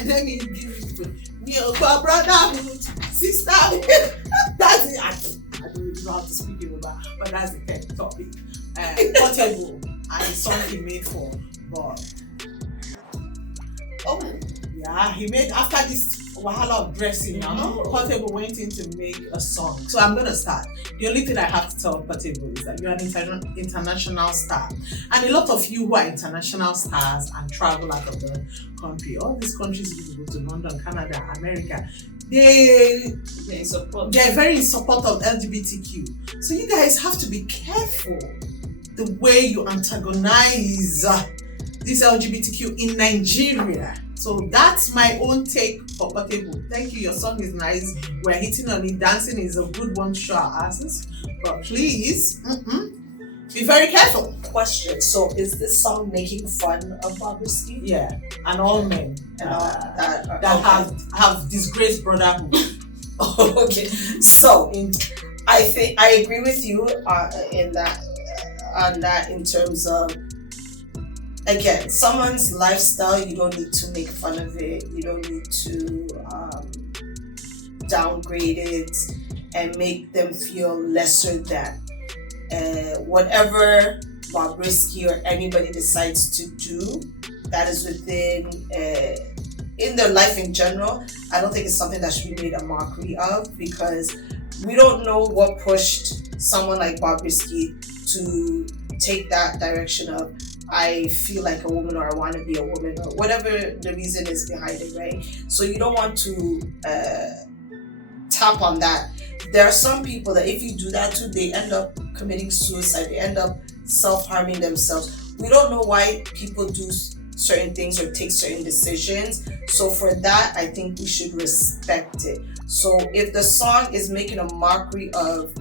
let me give it me brotherhood, sisterhood. That's it. I don't know how to speak Yoruba, but that's the third topic. Portable and the song he made for Bob. Oh, yeah, he made after this wahala of dressing. Portable went in to make a song. So I'm gonna start. The only thing I have to tell Portable is that you're an international star, and a lot of you who are international stars and travel out of the country, all these countries you go to London, Canada, America, they're very in support of LGBTQ. So you guys have to be careful the way you antagonize this LGBTQ in Nigeria. So that's my own take for Portable. Thank you, your song is nice. We're hitting on it. Dancing is a good one to show our asses. But please, be very careful. Question: so is this song making fun of BOBRISKY? Yeah, and all men that have disgraced brotherhood. Okay, so I think I agree with you in terms of, again, someone's lifestyle, you don't need to make fun of it, you don't need to downgrade it and make them feel lesser than. Whatever BOBRISKY or anybody decides to do, that is within in their life in general. I don't think it's something that should be made a mockery of, because we don't know what pushed someone like BOBRISKY to take that direction of, I feel like a woman, or I want to be a woman, or whatever the reason is behind it, right? So you don't want to tap on that. there are some people that if you do that to, they end up committing suicide. They end up self-harming themselves. We don't know why people do certain things or take certain decisions. So for that, I think we should respect it. So if the song is making a mockery of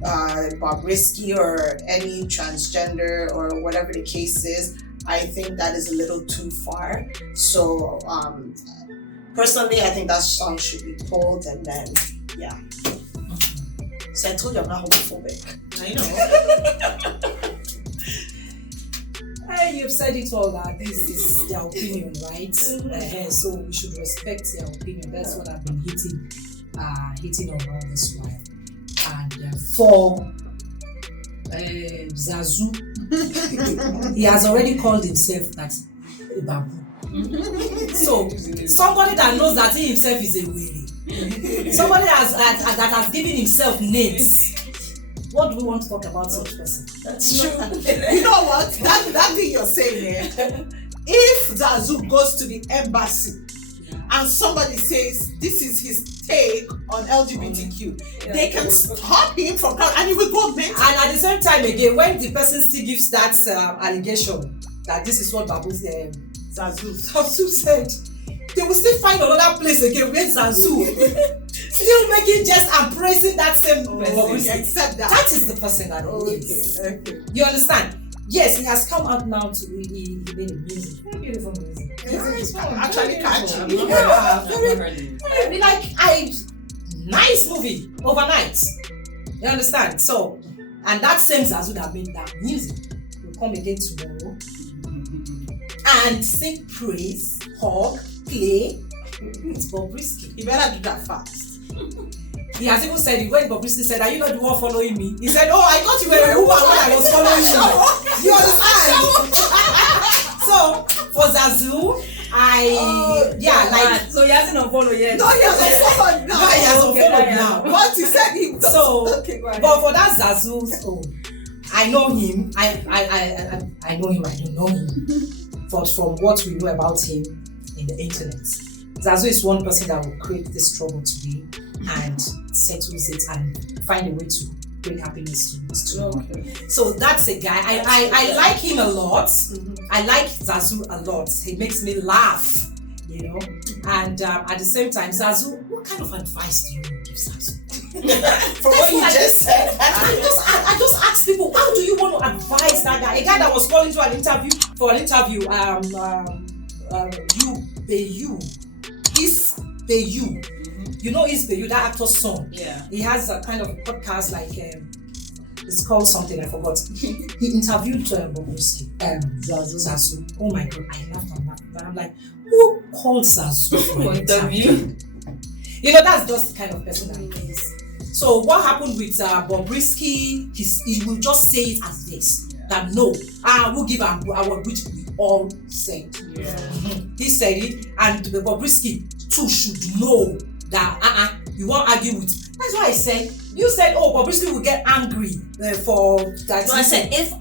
BOBRISKY or any transgender or whatever the case is, I think that is a little too far. So personally, I think that song should be pulled, and then yeah. So I told you I'm not homophobic. I know. You've said it all, that this is their opinion, right? So we should respect their opinion. That's what I've been hitting on all this while. And for Zazu, he has already called himself that a babu. So somebody that knows that he himself is a weary, somebody that has given himself names. What do we want to talk about such person? That's true. You know what? That thing you're saying here. If Zazu goes to the embassy and somebody says this is his take on LGBTQ, they can stop him from coming and he will go mental. And at the same time again, when the person still gives that allegation that this is what Zazu said, they will still find another place again where Zazu still making jest and praising that same person. Except That is the person that he is. Okay. You understand? Yes, he has come out now to he made a music. Very beautiful music. It's actually catchy. Yeah, very like nice movie overnight. You understand? So, and that same Zazu that made that music will come again tomorrow and sing praise, hug, play. It's BOBRISKY. You better do that fast. He has even said it when BOBRISKY said, "Are you not the one following me?" He said, "Oh, I thought you were a woman when I was following you." You understand? So for Zazu, so he hasn't unfollowed yet. No, he has unfollowed now. No, he has unfollowed now. But he said he does. So, okay, go ahead. but for that Zazu's own, I know him. I know him. I don't know him. But from what we know about him in the internet, Zazu is one person that will create this trouble today and settles it and find a way to bring happiness to it. So that's a guy. I like him a lot. I like Zazu a lot. He makes me laugh, you know. And at the same time, Zazu, what kind of advice do you give Zazu? From what you just said, I just ask people, how do you want to advise that guy? A guy that was calling to an interview Is you know Is that actor's son. Yeah. He has a kind of a podcast like it's called something I forgot. He interviewed BOBRISKY, Zazu. Oh my god, I laughed and laughed. But I'm like, who called Zazu for an interview? You know, that's just the kind of person that he is. So what happened with BOBRISKY? He will just say it as this. That no, we'll give our word, which we all said. Yeah. He said it, and the BOBRISKY too should know that you won't argue with. That's why I said, you said, oh, BOBRISKY will get angry for that. No, I said if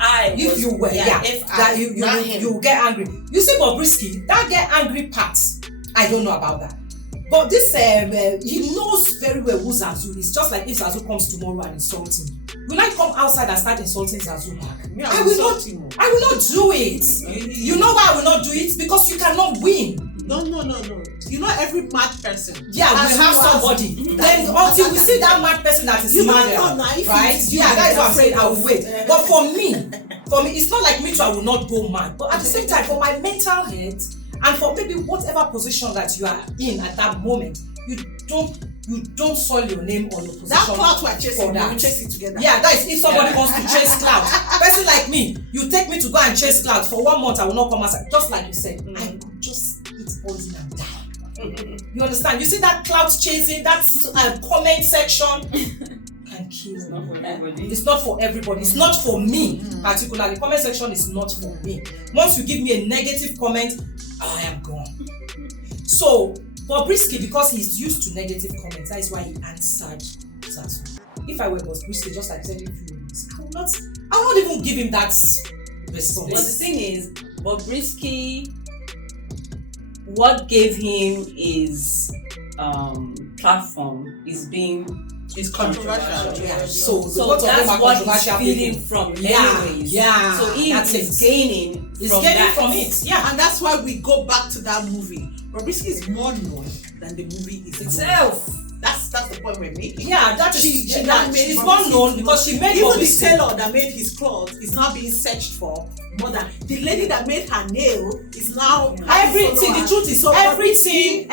you were, you will get angry. You see BOBRISKY, that get angry part, I don't know about that. But this, he knows very well who Zazu is. Just like if Zazu comes tomorrow and insults me, will I come outside and start insulting Zazu back? Yeah, I will not do it. You know why I will not do it? Because you cannot win. No. You know every mad person. Yeah, we have somebody. Then until we see that mad person that is mad, right? Yeah, that is what I'm saying. I will wait. But for me, it's not like me too. I will not go mad. But at the same time, for my mental health and for maybe whatever position that you are in at that moment, you don't soil your name or your position. That clout we're chasing, we chase it together. Yeah, that is if somebody wants to chase clout. Person like me, you take me to go and chase clout for 1 month, I will not come outside. Just like you said, I could just eat poison and die. You understand? You see that clout chasing, that comment section can kill me. It's not for everybody. It's not for me particularly. Comment section is not for me. Once you give me a negative comment, I am gone. So BOBRISKY, because he's used to negative comments, that is why he answered Zazu. If I were BOBRISKY, just like I said a few minutes, I will not even give him that response. But the thing is, BOBRISKY, what gave him is platform is being It's controversial. Yeah. So so that's what he's feeding from Yeah, anyways. yeah, So he that's is it. gaining He's from getting that. from it. Yeah. And that's why we go back to that movie. Bobrisky is more known than the movie is Itself. That's the point we're making. Yeah, that She's she's Bobrisky more known because she made even the Bobrisky. tailor that made his clothes is now being searched for more than the lady that made her nail is now Everything, the truth is, so everything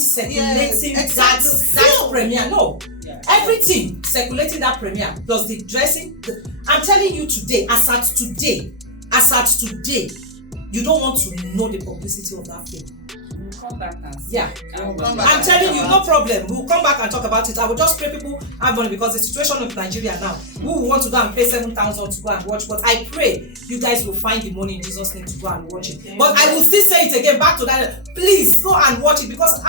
circulating Yes, that exactly. premiere. No, Yeah. everything circulating that premiere plus the dressing. I'm telling you today, as at today, you don't want to know the publicity of that film. We'll come back and see. Yeah. We'll come back I'm and telling talk you, no about problem. We'll come back and talk about it. I will just pray people have money because the situation of Nigeria now. We will want to go and pay 7,000 to go and watch, but I pray you guys will find the money in Jesus' name to go and watch it. But I will still say it again, back to that. Please go and watch it because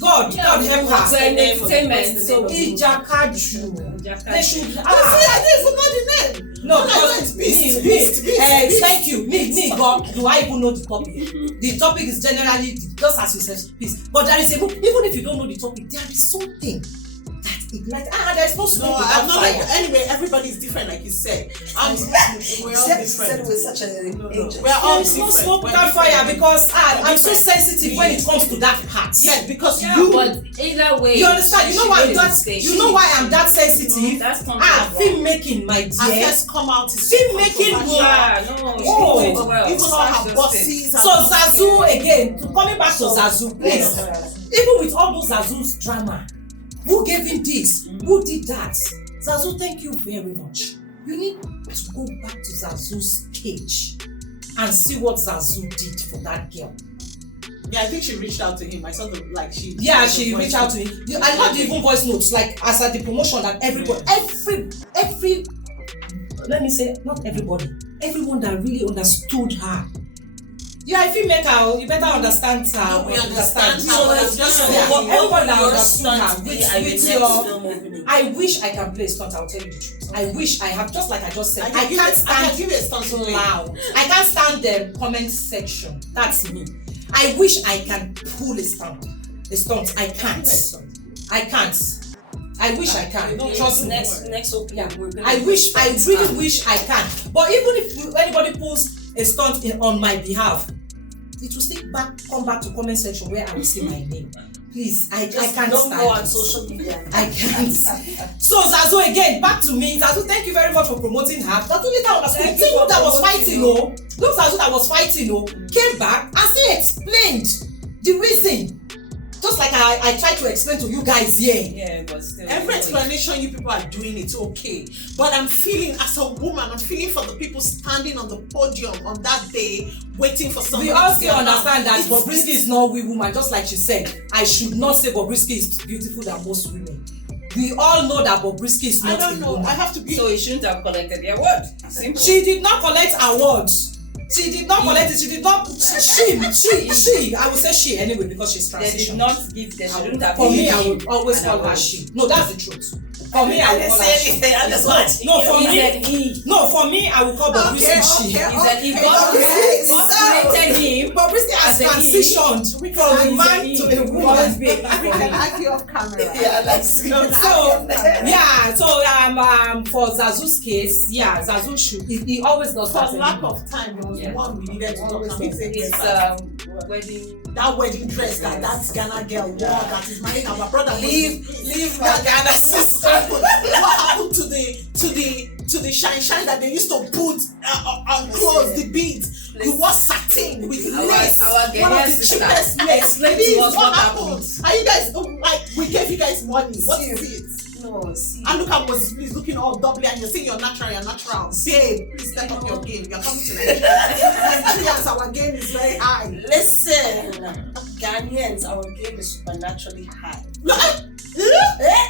God help It's her. an entertainment. So Ijakaju. They should. I didn't forgot the name. No, All I know because is Beast. thank you. Me, God, do I even know the topic? The topic is generally just as you said, peace. But there is a book, even if you don't know the topic, there is something that ignites. There is no smoke No, without I'm not fire. like anyway. Everybody's different, like you said. We're all different. with such a We're all There is no different. smoke We're without different. fire because I'm so different. sensitive when it comes to that part. Yeah, because Yeah, you. but either way, You understand? You know she why made I'm a that. mistake. You know why I'm that sensitive. That's something Film making, my Her dear. first come out is Film making controversial. Yeah, no, she Oh, did it well. Even all her That's just bosses. So Zazu again, coming back to Zazu, please. Even with all those Zazu's drama, who gave him this? Who did that? Zazu, thank you very much. You need to go back to Zazu's page and see what Zazu did for that girl. Yeah, I think she reached out to him. I saw the she. Yeah, she reached out to him. I heard even voice notes like as at the promotion that everybody, every, let me say, not everybody, everyone that really understood her. Yeah, if you make her, you better understand her. No, we understand her. So but it's I'm just saying, what everyone that your understood her stunt be with at your your. next film opening? I wish I can play a stunt. I'll tell you the truth. I wish I have, just like I just said. I I can't can give stand you a stunt to play. loud. I can't stand the comment section. That's me. I wish I can pull a stunt. I can't. I can't. I wish I can. Trust me. Next opening, Yeah. we're gonna I do wish. I stunt. really wish I can. But even if anybody pulls a stunt on my behalf, it will still come back to comment section where I will see my name. Please, I Just can't don't stand go on it. social media. I can't. So Zazu again, back to me. Zazu, thank you very much for promoting her. Zazu later understood. Thank See you who for that was promoting fighting, her. oh. Look, Zazu that was fighting, oh, came back and still explained the reason. Just like I tried to explain to you guys here. Yeah, but still. Every explanation you people are doing, it's okay. But I'm feeling, as a woman, I'm feeling for the people standing on the podium on that day, waiting for somebody. We all to still get understand that out. Bobrisky is not a weak woman, just like she said. I should not say Bobrisky is beautiful than most women. We all know that Bobrisky is I not don't a know. woman. I have to be. So he shouldn't have collected the award. Simple. She did not collect awards. She did not collect it. She did not. She. I would say she anyway because she's They did transitioned. not give. They shouldn't have. For me, I given would always an call her award. she. No, that's the truth. For me, I would call her she. No, for He me. said he. No, for me, I would call Bobrisky she. He said he God created him. Bobrisky has as a he. transitioned from a man to a woman. We can argue off camera. Yeah, let's go. So yeah, so for Zazu's case, yeah, Zazu should. He always does For that. lack anyway. of time, there was Yeah. one we needed to talk Always about. It's wedding. That wedding dress that Ghana girl wore that is marrying our brother. Leave my Ghana sister. What happened to the shine that they used to put on clothes, the beads? You wore satin with lace. Our One of Ghanaian the sister. cheapest lace. Explain Please, to us what happened? happened. Are you guys like we gave you guys money? What is it? No, see. And look at Moses, please looking all doubly and you're saying you're natural. Babe, please step up your game. You're coming to Nigeria. Nigerians, our game is very high. Listen, Ghanaians, our game is supernaturally high.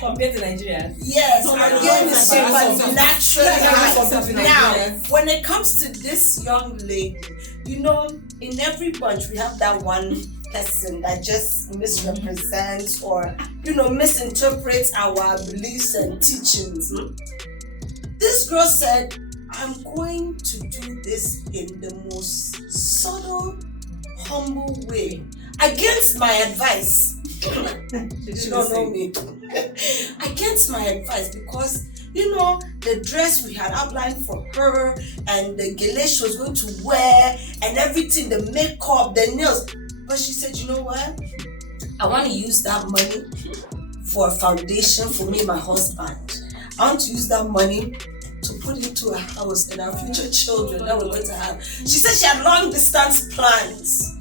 Compared to Nigerians. Yes, No, our no, game no, is no, no, no, supernaturally no, no, high. no, Now, when it comes to this young lady, you know, in every bunch we have that one person that just misrepresents or, you know, misinterprets our beliefs and teachings. This girl said, I'm going to do this in the most subtle, humble way, against my advice. She don't know me. Against my advice, because the dress we had outlined for her and the gele she was going to wear and everything, the makeup, the nails. But she said, you know what? I want to use that money for a foundation for me and my husband. I want to use that money to put into a house and our future children that we're going to have. She said she had long distance plans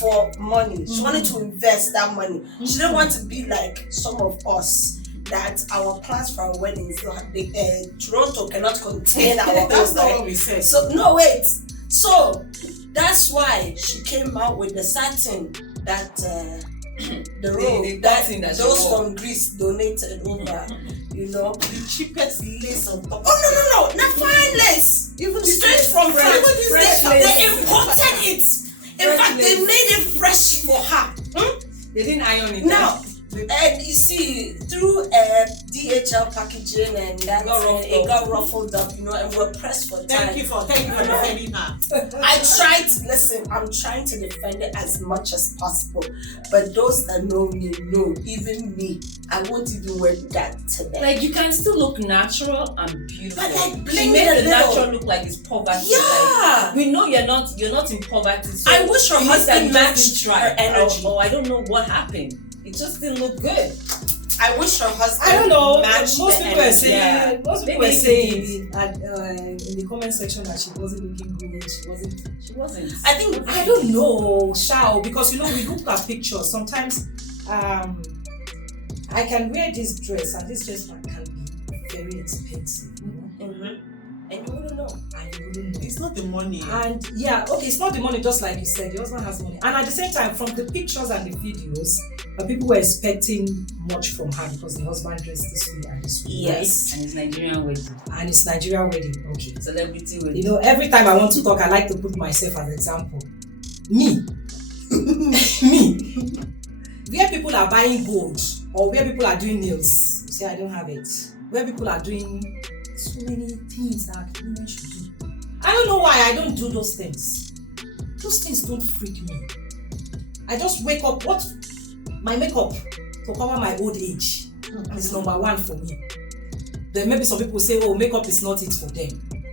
for money. She wanted to invest that money. She didn't want to be like some of us that our plans for our weddings, Toronto cannot contain our That's not what we said. So no, wait. So that's why she came out with the satin that the robe that those from Greece donated over. The cheapest lace on top. Oh no, not fine lace. Even Straight from France. They lace. imported it. In fact, they made it fresh for her. They didn't iron it. Now, and you see, through DHL packaging and that, it got ruffled up, and we're pressed for time. Thank you for defending her. I'm trying to defend it as much as possible. But those that know me know, even me, I won't even wear that today. Like, you can still look natural and beautiful. But like, she bling made it a the little. natural look like it's poverty. Yeah. Like, we know you're not in poverty. So I wish her you just husband didn't matched try. her energy. Oh, I don't know what happened. It just didn't look good. I wish her husband I don't know. matched Most the people are energy. saying, most people Maybe were it saying in the comment section that she wasn't looking good. She wasn't. I think I don't know, Shao, because we look at pictures. Sometimes I can wear this dress, and this dress can be very expensive. And you wouldn't know. And you wouldn't know. It's not the money. And it's not the money, just like you said, your husband has money. And at the same time, from the pictures and the videos, people were expecting much from her because the husband dressed this way and this way. Yes. And it's Nigerian wedding. Right? And it's Nigerian wedding. Okay. Celebrity wedding. Every time I want to talk, I like to put myself as an example. Me. Where people are buying gold or where people are doing nails, you say I don't have it. Where people are doing so many things that women should do. I don't know why I don't do those things. Those things don't freak me. I just wake up, my makeup to cover my old age is number one for me. Then maybe some people say, oh, makeup is not it for them.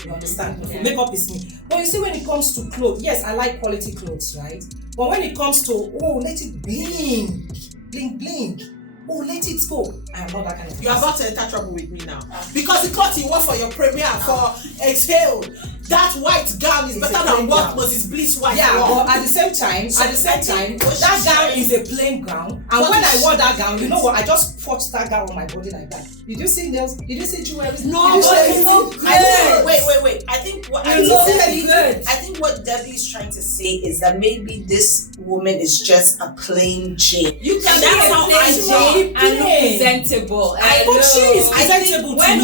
You understand? Yeah. Makeup is me. But you see, when it comes to clothes, yes, I like quality clothes, right? But when it comes to, let it bling, bling, bling, let it go. I am not that kind of person. You're about to enter trouble with me now. Because the cloth you wore for your premiere for Exhale, that white gown is It's better a plain than what gown. Moses Bliss white Yeah, wore. but at the same time, that gown is a plain gown. And What when is I wore that gown, you know what? I just forced that gown on my body like that. Did you see nails? Did you see jewelry? No, Did you but see you look everything? good. Wait. I think what good. I think what Debbie is trying to say is that maybe this woman is just a plain Jane. You can That's be how a I plain know. Jane and look Plain. presentable. But she is I think presentable to When me.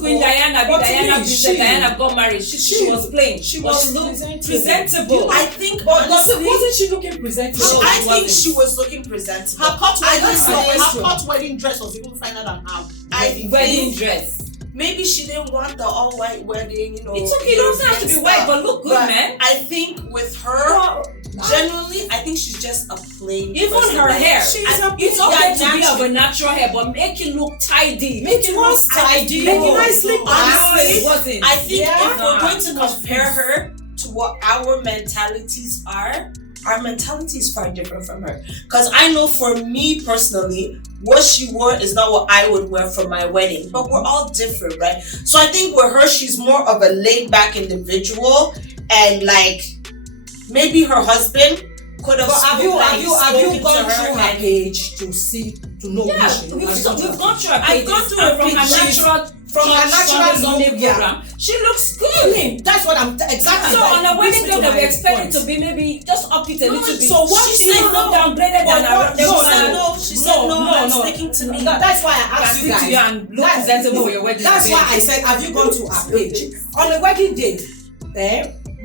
Queen Diana, But to me, Diana got married, she was plain. She But was she looked presentable. presentable. I think But honestly, wasn't she looking presentable? I she think wasn't. she was looking presentable. Her I cut wedding dress was even finer than her I Wedding think dress. maybe she didn't want the all white wedding, It's okay, it doesn't have to be white, but look good, man. I think with her, genuinely, I think she's just a plain. Even person. her hair. It's okay to be of a natural. natural hair, but make it look tidy. It was tidy. Make it nicely No, Honestly, it wasn't. I think Yeah. if we're going to compare her to what our mentalities are, our mentality is far different from her. Because I know for me personally, what she wore is not what I would wear for my wedding. But we're all different, right? So I think with her, she's more of a laid back individual, and like maybe her husband could have. But have you spoken gone to her through her and- page to know Yeah, who she is? we've gone through her I've pages, gone through and her from her pages. natural Sunday look, yeah. program. She looks good. Clean. That's what I'm exactly. So on a wedding day, that we expect it to be maybe just up it a little bit. So what she she said look no. downgraded than her. She said no. I'm sticking to me. That's why I asked you Stick to you guys. and look presentable for your wedding. That's day. why I said, have you gone to her page on a wedding day?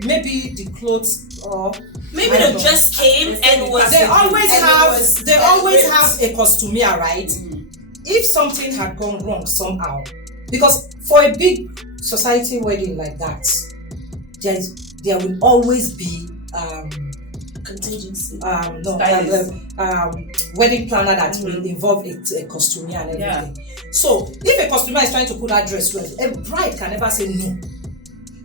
Maybe the clothes or Maybe the dress came and was. they always and it have was they always great. have a costumier, right? If something had gone wrong somehow, because for a big society wedding like that, there will always be Contingency. Wedding planner that will involve a costumier and everything. So if a costumier is trying to put that dress well, a bride can never say no.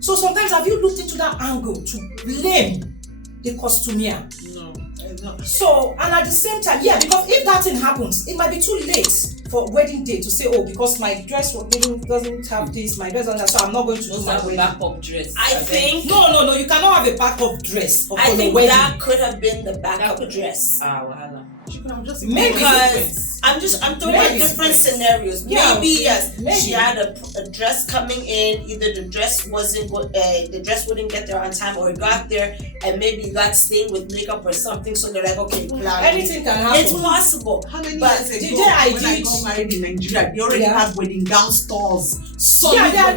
So sometimes have you looked into that angle to blame the costumier? No. So, and at the same time, because if that thing happens, it might be too late for wedding day to say, oh, because my dress doesn't have this, my dress doesn't have, so I'm not going to do my wedding. Backup dress. I think No, you cannot have a backup dress for I the think wedding. that could have been the backup dress. Wahala. She could have just Because I'm throwing out different scenarios. Yeah, Maybe yes, maybe. she had a dress coming in. Either the dress the dress wouldn't get there on time, or it got there and maybe it got stained with makeup or something. So they're like, okay, plan. Anything can happen. It's possible. How many But years ago, when I got married in Nigeria, they already had wedding gown stores. Of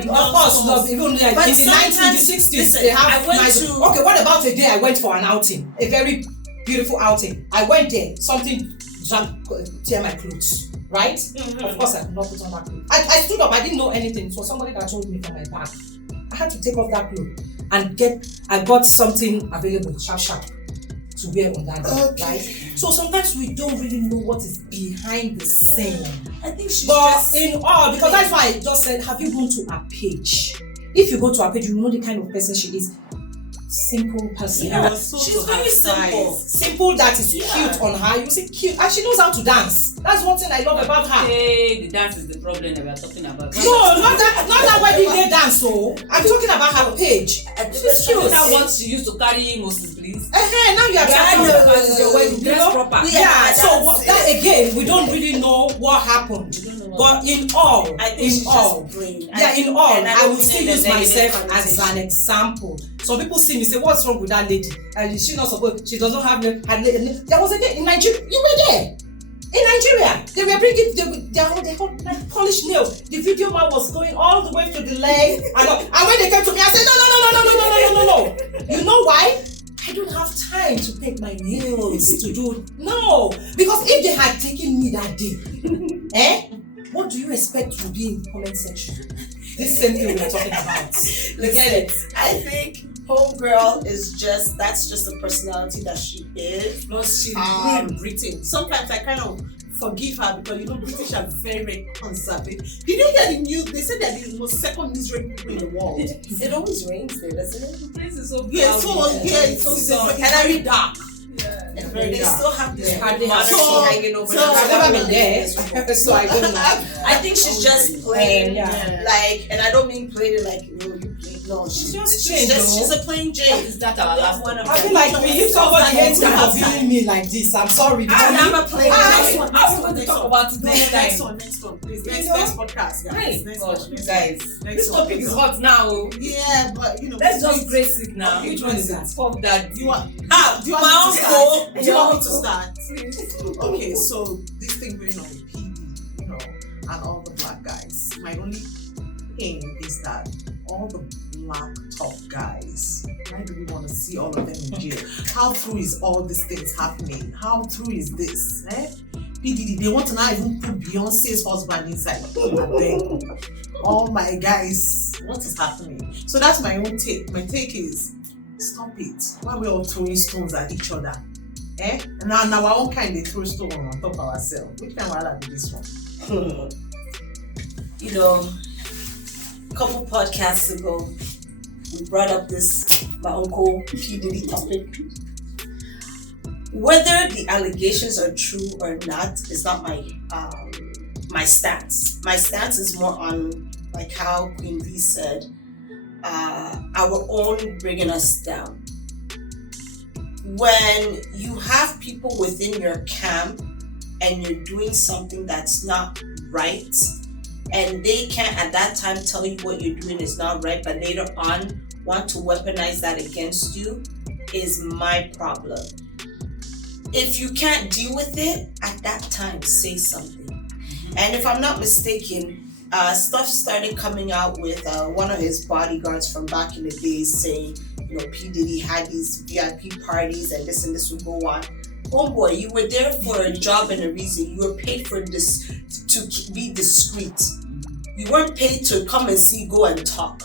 course, no, even like But in the 1960s, sometimes, they listen, have I went nice. to- Okay, what about a day I went for an outing? A very beautiful outing. I went there, something tear my clothes, right? Of course, I could not put on that clothes. I stood up, I didn't know anything. So somebody that told me from my bag. I had to take off that clothes and I got something available, sharp, to wear on that day, right? So sometimes we don't really know what is behind the scene. I think she's But just in all, because that's why I just said, have you gone to her page? If you go to her page, you know the kind of person she is. Simple person. Yeah. she's very simple. Simple that is cute on her. You say cute, and she knows how to dance. That's one thing I love about her. Hey, the dance is the problem that we are talking about. No, not that wedding day dance. So I'm talking about her page. She's You know that one she used to carry Moses Bliss. Now you are talking about it's your wedding. You Dress know? proper. Yeah. So that again, we don't really know what happened. But in all, I think she's just plain. in all, and I I don't will mean still in a use negative myself as connotation. an example. Some people see me say, "What's wrong with that lady? And is she not supposed? She doesn't have her." There was a day in Nigeria. You were there. In Nigeria, they were bringing they had like polished nail. The video man was going all the way to the leg, and when they came to me, I said, no. You know why? I don't have time to paint my nails to do. No, because if they had taken me that day, what do you expect to be in the comment section? This same thing we are talking about. Listen, I think homegirl is that's just the personality that she is. Plus, she's really Britain. Sometimes I kind of forgive her because British are very, very conservative. Did you hear the news? They said they're the most second miserable people in the world. It always rains there, doesn't it? The place is so It's so very dark. And very they dark. still have this Hardly monarchy so- hanging over so their I've head. never been there, so I don't know. I think she's just plain, Yeah. like, and I don't mean plain like you plain. No, she's plain, though. she's a plain Jane. Is that our last one? I feel like if somebody hates me for viewing me like this, I'm sorry. I'm a plain Next Jane. one, I want to talk about it next time. Next one, please. You Next know? podcast, guys. Hey, Next gosh, one, you next guys. one. This topic is hot now. Yeah, but Let's just grace it now. Okay, which one is that? Fuck that. Do you want? Ah, Do you my want me to uncle. start? Do you want me to start? Okay, so this thing going on with P.O.V, and all the black guys. My only thing is that all the black top guys, why do we want to see all of them in jail? How true is all these things happening? How true is this? PDD, they want to now even put Beyonce's husband inside. And then, all my guys, what is happening? So that's my own take. My take is, stop it. Why are we all throwing stones at each other? And now our own kind, they throw stone on top of ourselves. Which kind of wahala be this one? A couple podcasts ago, we brought up this my uncle P. Diddy topic. Whether the allegations are true or not is not my stance. My stance is more on like how Queen V said, our own bringing us down. When you have people within your camp and you're doing something that's not right, and they can't at that time tell you what you're doing is not right, but later on want to weaponize that against you, is my problem. If you can't deal with it, at that time, say something. And if I'm not mistaken, stuff started coming out with one of his bodyguards from back in the days saying, P. Diddy had these VIP parties and this would go on. Homeboy, you were there for a job and a reason. You were paid for this to be discreet. You weren't paid to come and see, go and talk.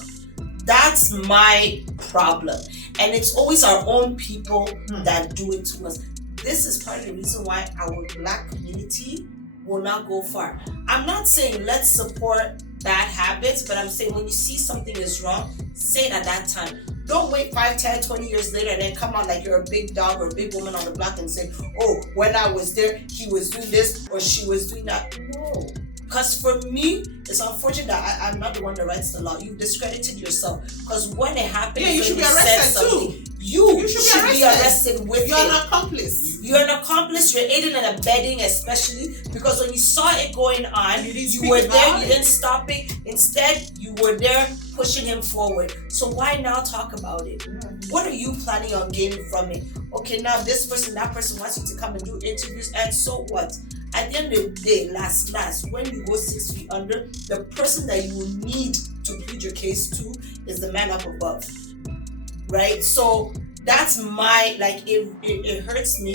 That's my problem. And it's always our own people that do it to us. This is part of the reason why our Black community will not go far. I'm not saying let's support bad habits, but I'm saying when you see something is wrong, say it at that time. Don't wait 5, 10, 20 years later and then come out like you're a big dog or a big woman on the block and say, oh, when I was there, he was doing this or she was doing that. No. Because for me, it's unfortunate that I'm not the one that writes the law. You've discredited yourself. Because when it happened, you should be arrested too. You should be arrested with it. You're an accomplice. You're an accomplice. You're aiding and abetting, especially because when you saw it going on, you were there. You didn't stop it. Instead, you were there pushing him forward. So why now talk about it? What are you planning on gaining from it? Okay, now this person, that person wants you to come and do interviews, and so what? At the end of the day, last, when you go 6 feet under, the person that you will need to plead your case to is the man up above, right? So that's my, like, it hurts me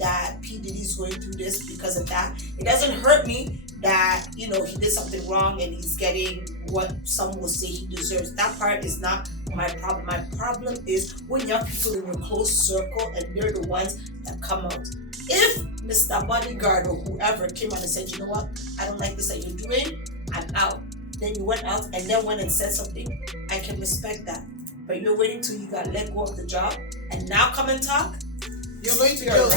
that P. Diddy's going through this because of that. It doesn't hurt me that, you know, he did something wrong and he's getting what some will say he deserves. That part is not my problem. My problem is when you have people in your close circle and they're the ones that come out. If Mr. Bodyguard or whoever came out and said, you know what, I don't like this that you're doing, I'm out. Then you went out and then went and said something, I can respect that. But you're waiting till you got let go of the job and now come and talk? You're going to jail.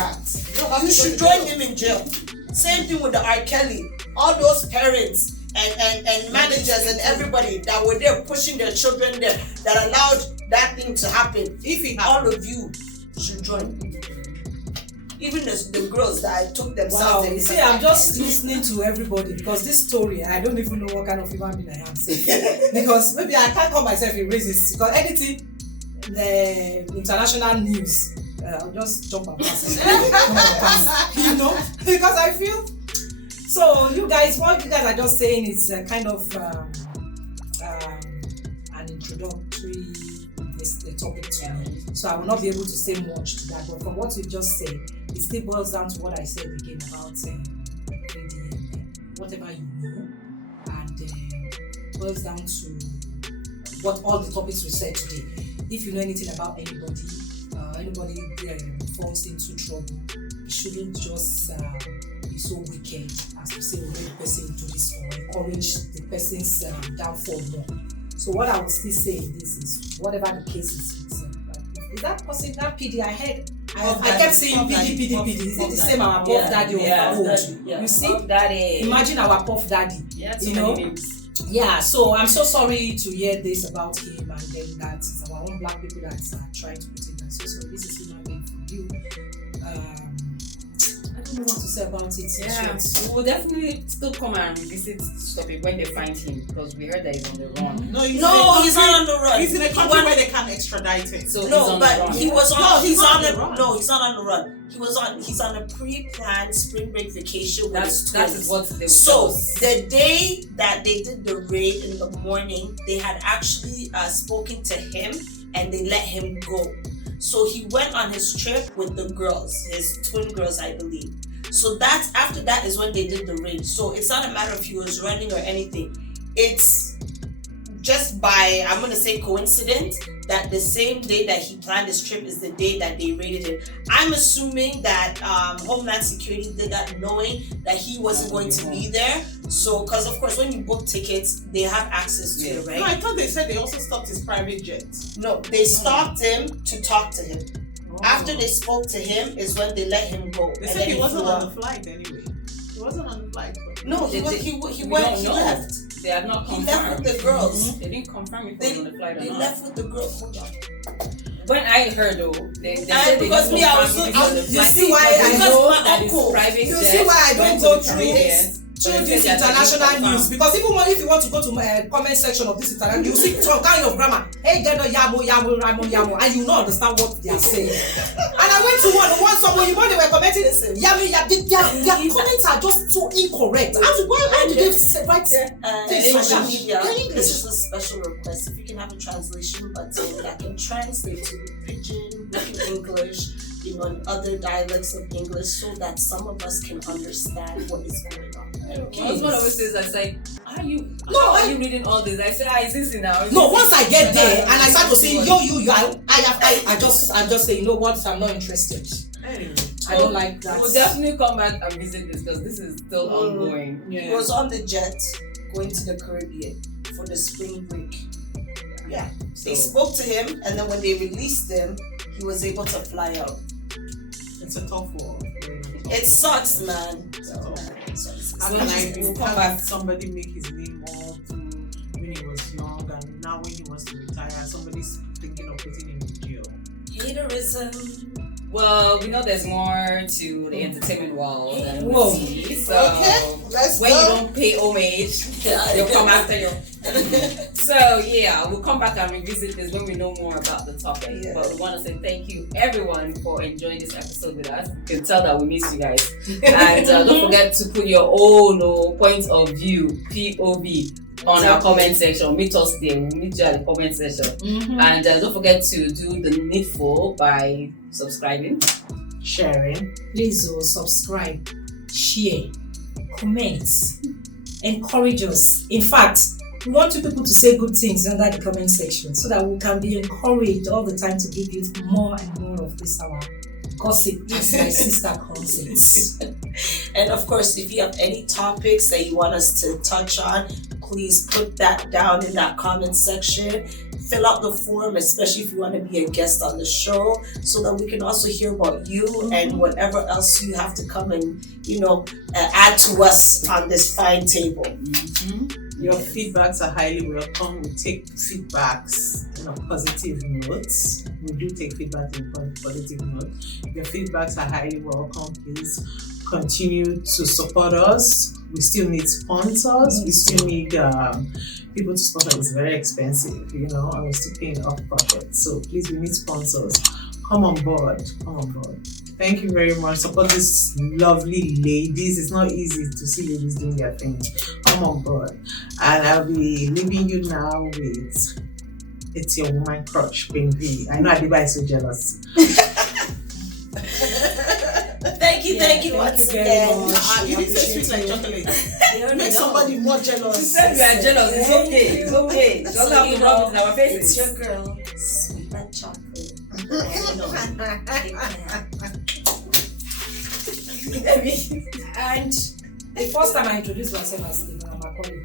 You should join him in jail. Same thing with the R. Kelly. All those parents and managers and everybody that were there pushing their children there that allowed that thing to happen. If it all of you should join. Even the girls that took themselves. Wow, you see, I'm just listening to everybody because this story, I don't even know what kind of human being I am. Because maybe I can't call myself a racist because anything, the international news, I'll just jump and pass. You know, because I feel. So you guys, what you guys are just saying is kind of an introductory topic to me. So I will not be able to say much to that. But from what you just said, it still boils down to what I said again about whatever you know, and boils down to what all the topics we said today. If you know anything about anybody falls into trouble, you shouldn't just be so wicked as to say, let the person do this or encourage the person's downfall more. So what I would still say in this is, whatever the case is that person, that PD I heard, I kept saying PD. Is it the same our Puff Daddy or our old? You see? Imagine our Puff Daddy. You know? Yeah, so I'm so sorry to hear this about him, and then that's our own Black people that's trying to put him down. So sorry, this is human being for you. I don't know what to say about it. Yeah, we will definitely still come and revisit this topic when they find him, because we heard that he's on the run. No, he's not on the run. He's in a country where they can't extradite him. So no, but he was on. He's on the run. No, he's not on the run. He's on a pre-planned spring break vacation with his That twins. is what they So the day that they did the raid in the morning, they had actually spoken to him and they let him go. So he went on his trip with the girls, his twin girls, I believe. So that's after that is when they did the raid. So it's not a matter of he was running or anything. It's just by, I'm going to say coincidence, that the same day that he planned his trip is the day that they raided him. I'm assuming that Homeland Security did that knowing that he wasn't going to be there. So, because of course, when you book tickets, they have access to it, right? No, I thought they said they also stopped his private jet. No, they stopped him to talk to him. After they spoke to him is when they let him go. They said he wasn't on the flight anyway. He wasn't on the flight. No, he left. They have not confirmed. He left with the girls. They didn't confirm if he was on the flight or They not. left with the girls. Hold on. When I heard though, they said because they me, I was confirm so- if he was on the you flight. see why I Because know that is uncle. private You jet, see why I don't went to go the through Caribbean, through but they this said that they international confirmed. news, because even if you want to go to comment section of this international, you see some kind of grammar. Hey, get no yamo, and you not understand what they are saying. And I went to one someone, you know, they were commenting, their comments are just so incorrect. Why did they write things like Social that? media. They're English. This is a special request. If you can have a translation button that can translate to pidgin, broken English, in other dialects of English so that some of us can understand what is going on. My husband always says, I say, how are you reading all this? I say, it's easy now. No, once I get there and I start to say, I'm just saying, you know what, I'm not interested. Anyway, I don't like that. We'll definitely come back and visit this because this is still ongoing. He was on the jet going to the Caribbean for the spring break. Yeah. They spoke to him, and then when they released him, he was able to fly out. it's a tough world. It sucks, man. I don't like We'll it. come back. Somebody make his name all through when he was young, and now when he wants to retire, somebody's thinking of putting him in jail. Haterism. Well, we know there's more to the entertainment world than we Whoa. see. So Let's when go. you don't pay homage, they'll come after you. So yeah, we'll come back and revisit this when we know more about the topic. Yeah. But we want to say thank you everyone for enjoying this episode with us. You can tell that we miss you guys. And don't forget to put your own point of view, POV, on our comment section. Meet us there. We'll meet you at the comment section. And don't forget to do the needful by subscribing. Sharing. Please subscribe, share, comment, encourage us. In fact, we want you people to say good things under the comment section so that we can be encouraged all the time to give you more and more of this our gossip, as my sister calls it. And of course, if you have any topics that you want us to touch on, please put that down in that comment section. Fill out the form, especially if you want to be a guest on the show, so that we can also hear about you and whatever else you have to come and, add to us on this fine table. Your feedbacks are highly welcome. We take feedbacks in a positive note. We do take feedback in a positive note. Your feedbacks are highly welcome. Please continue to support us. We still need sponsors. We still need people to sponsor. It's very expensive, and we're still paying off pocket. So please, we need sponsors. Come on board. Thank you very much. Support these lovely ladies. It's not easy to see ladies doing their thing. Come on board. And I'll be leaving you now with It's Your Woman Crush, Pinky. I know Adiba is so jealous. Thank you once again. You didn't say sweet like chocolate. Make somebody more jealous. She said we are jealous. It's okay. She doesn't have to rub it in our faces. It's your girl, sweet like chocolate. And the first time I introduced myself as Deborah Macaulay,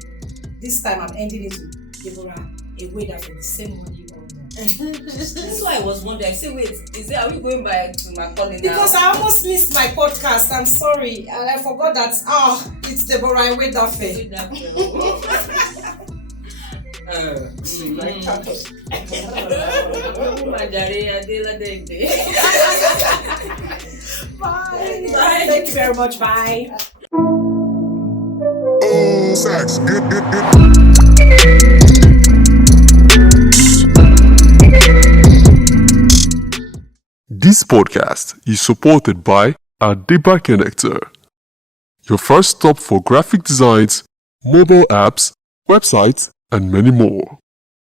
this time I'm ending it with Deborah, a way that for the same one you all know. That's why I was wondering. I said, wait, are we going back to Macaulay now? Because I almost missed my podcast. I'm sorry. And I forgot that, it's Deborah, a way that fair. Like chocolate. Bye. Bye. Thank you very much. Bye. Oh, sax. Good. This podcast is supported by Adiba Connector, your first stop for graphic designs, mobile apps, websites, and many more.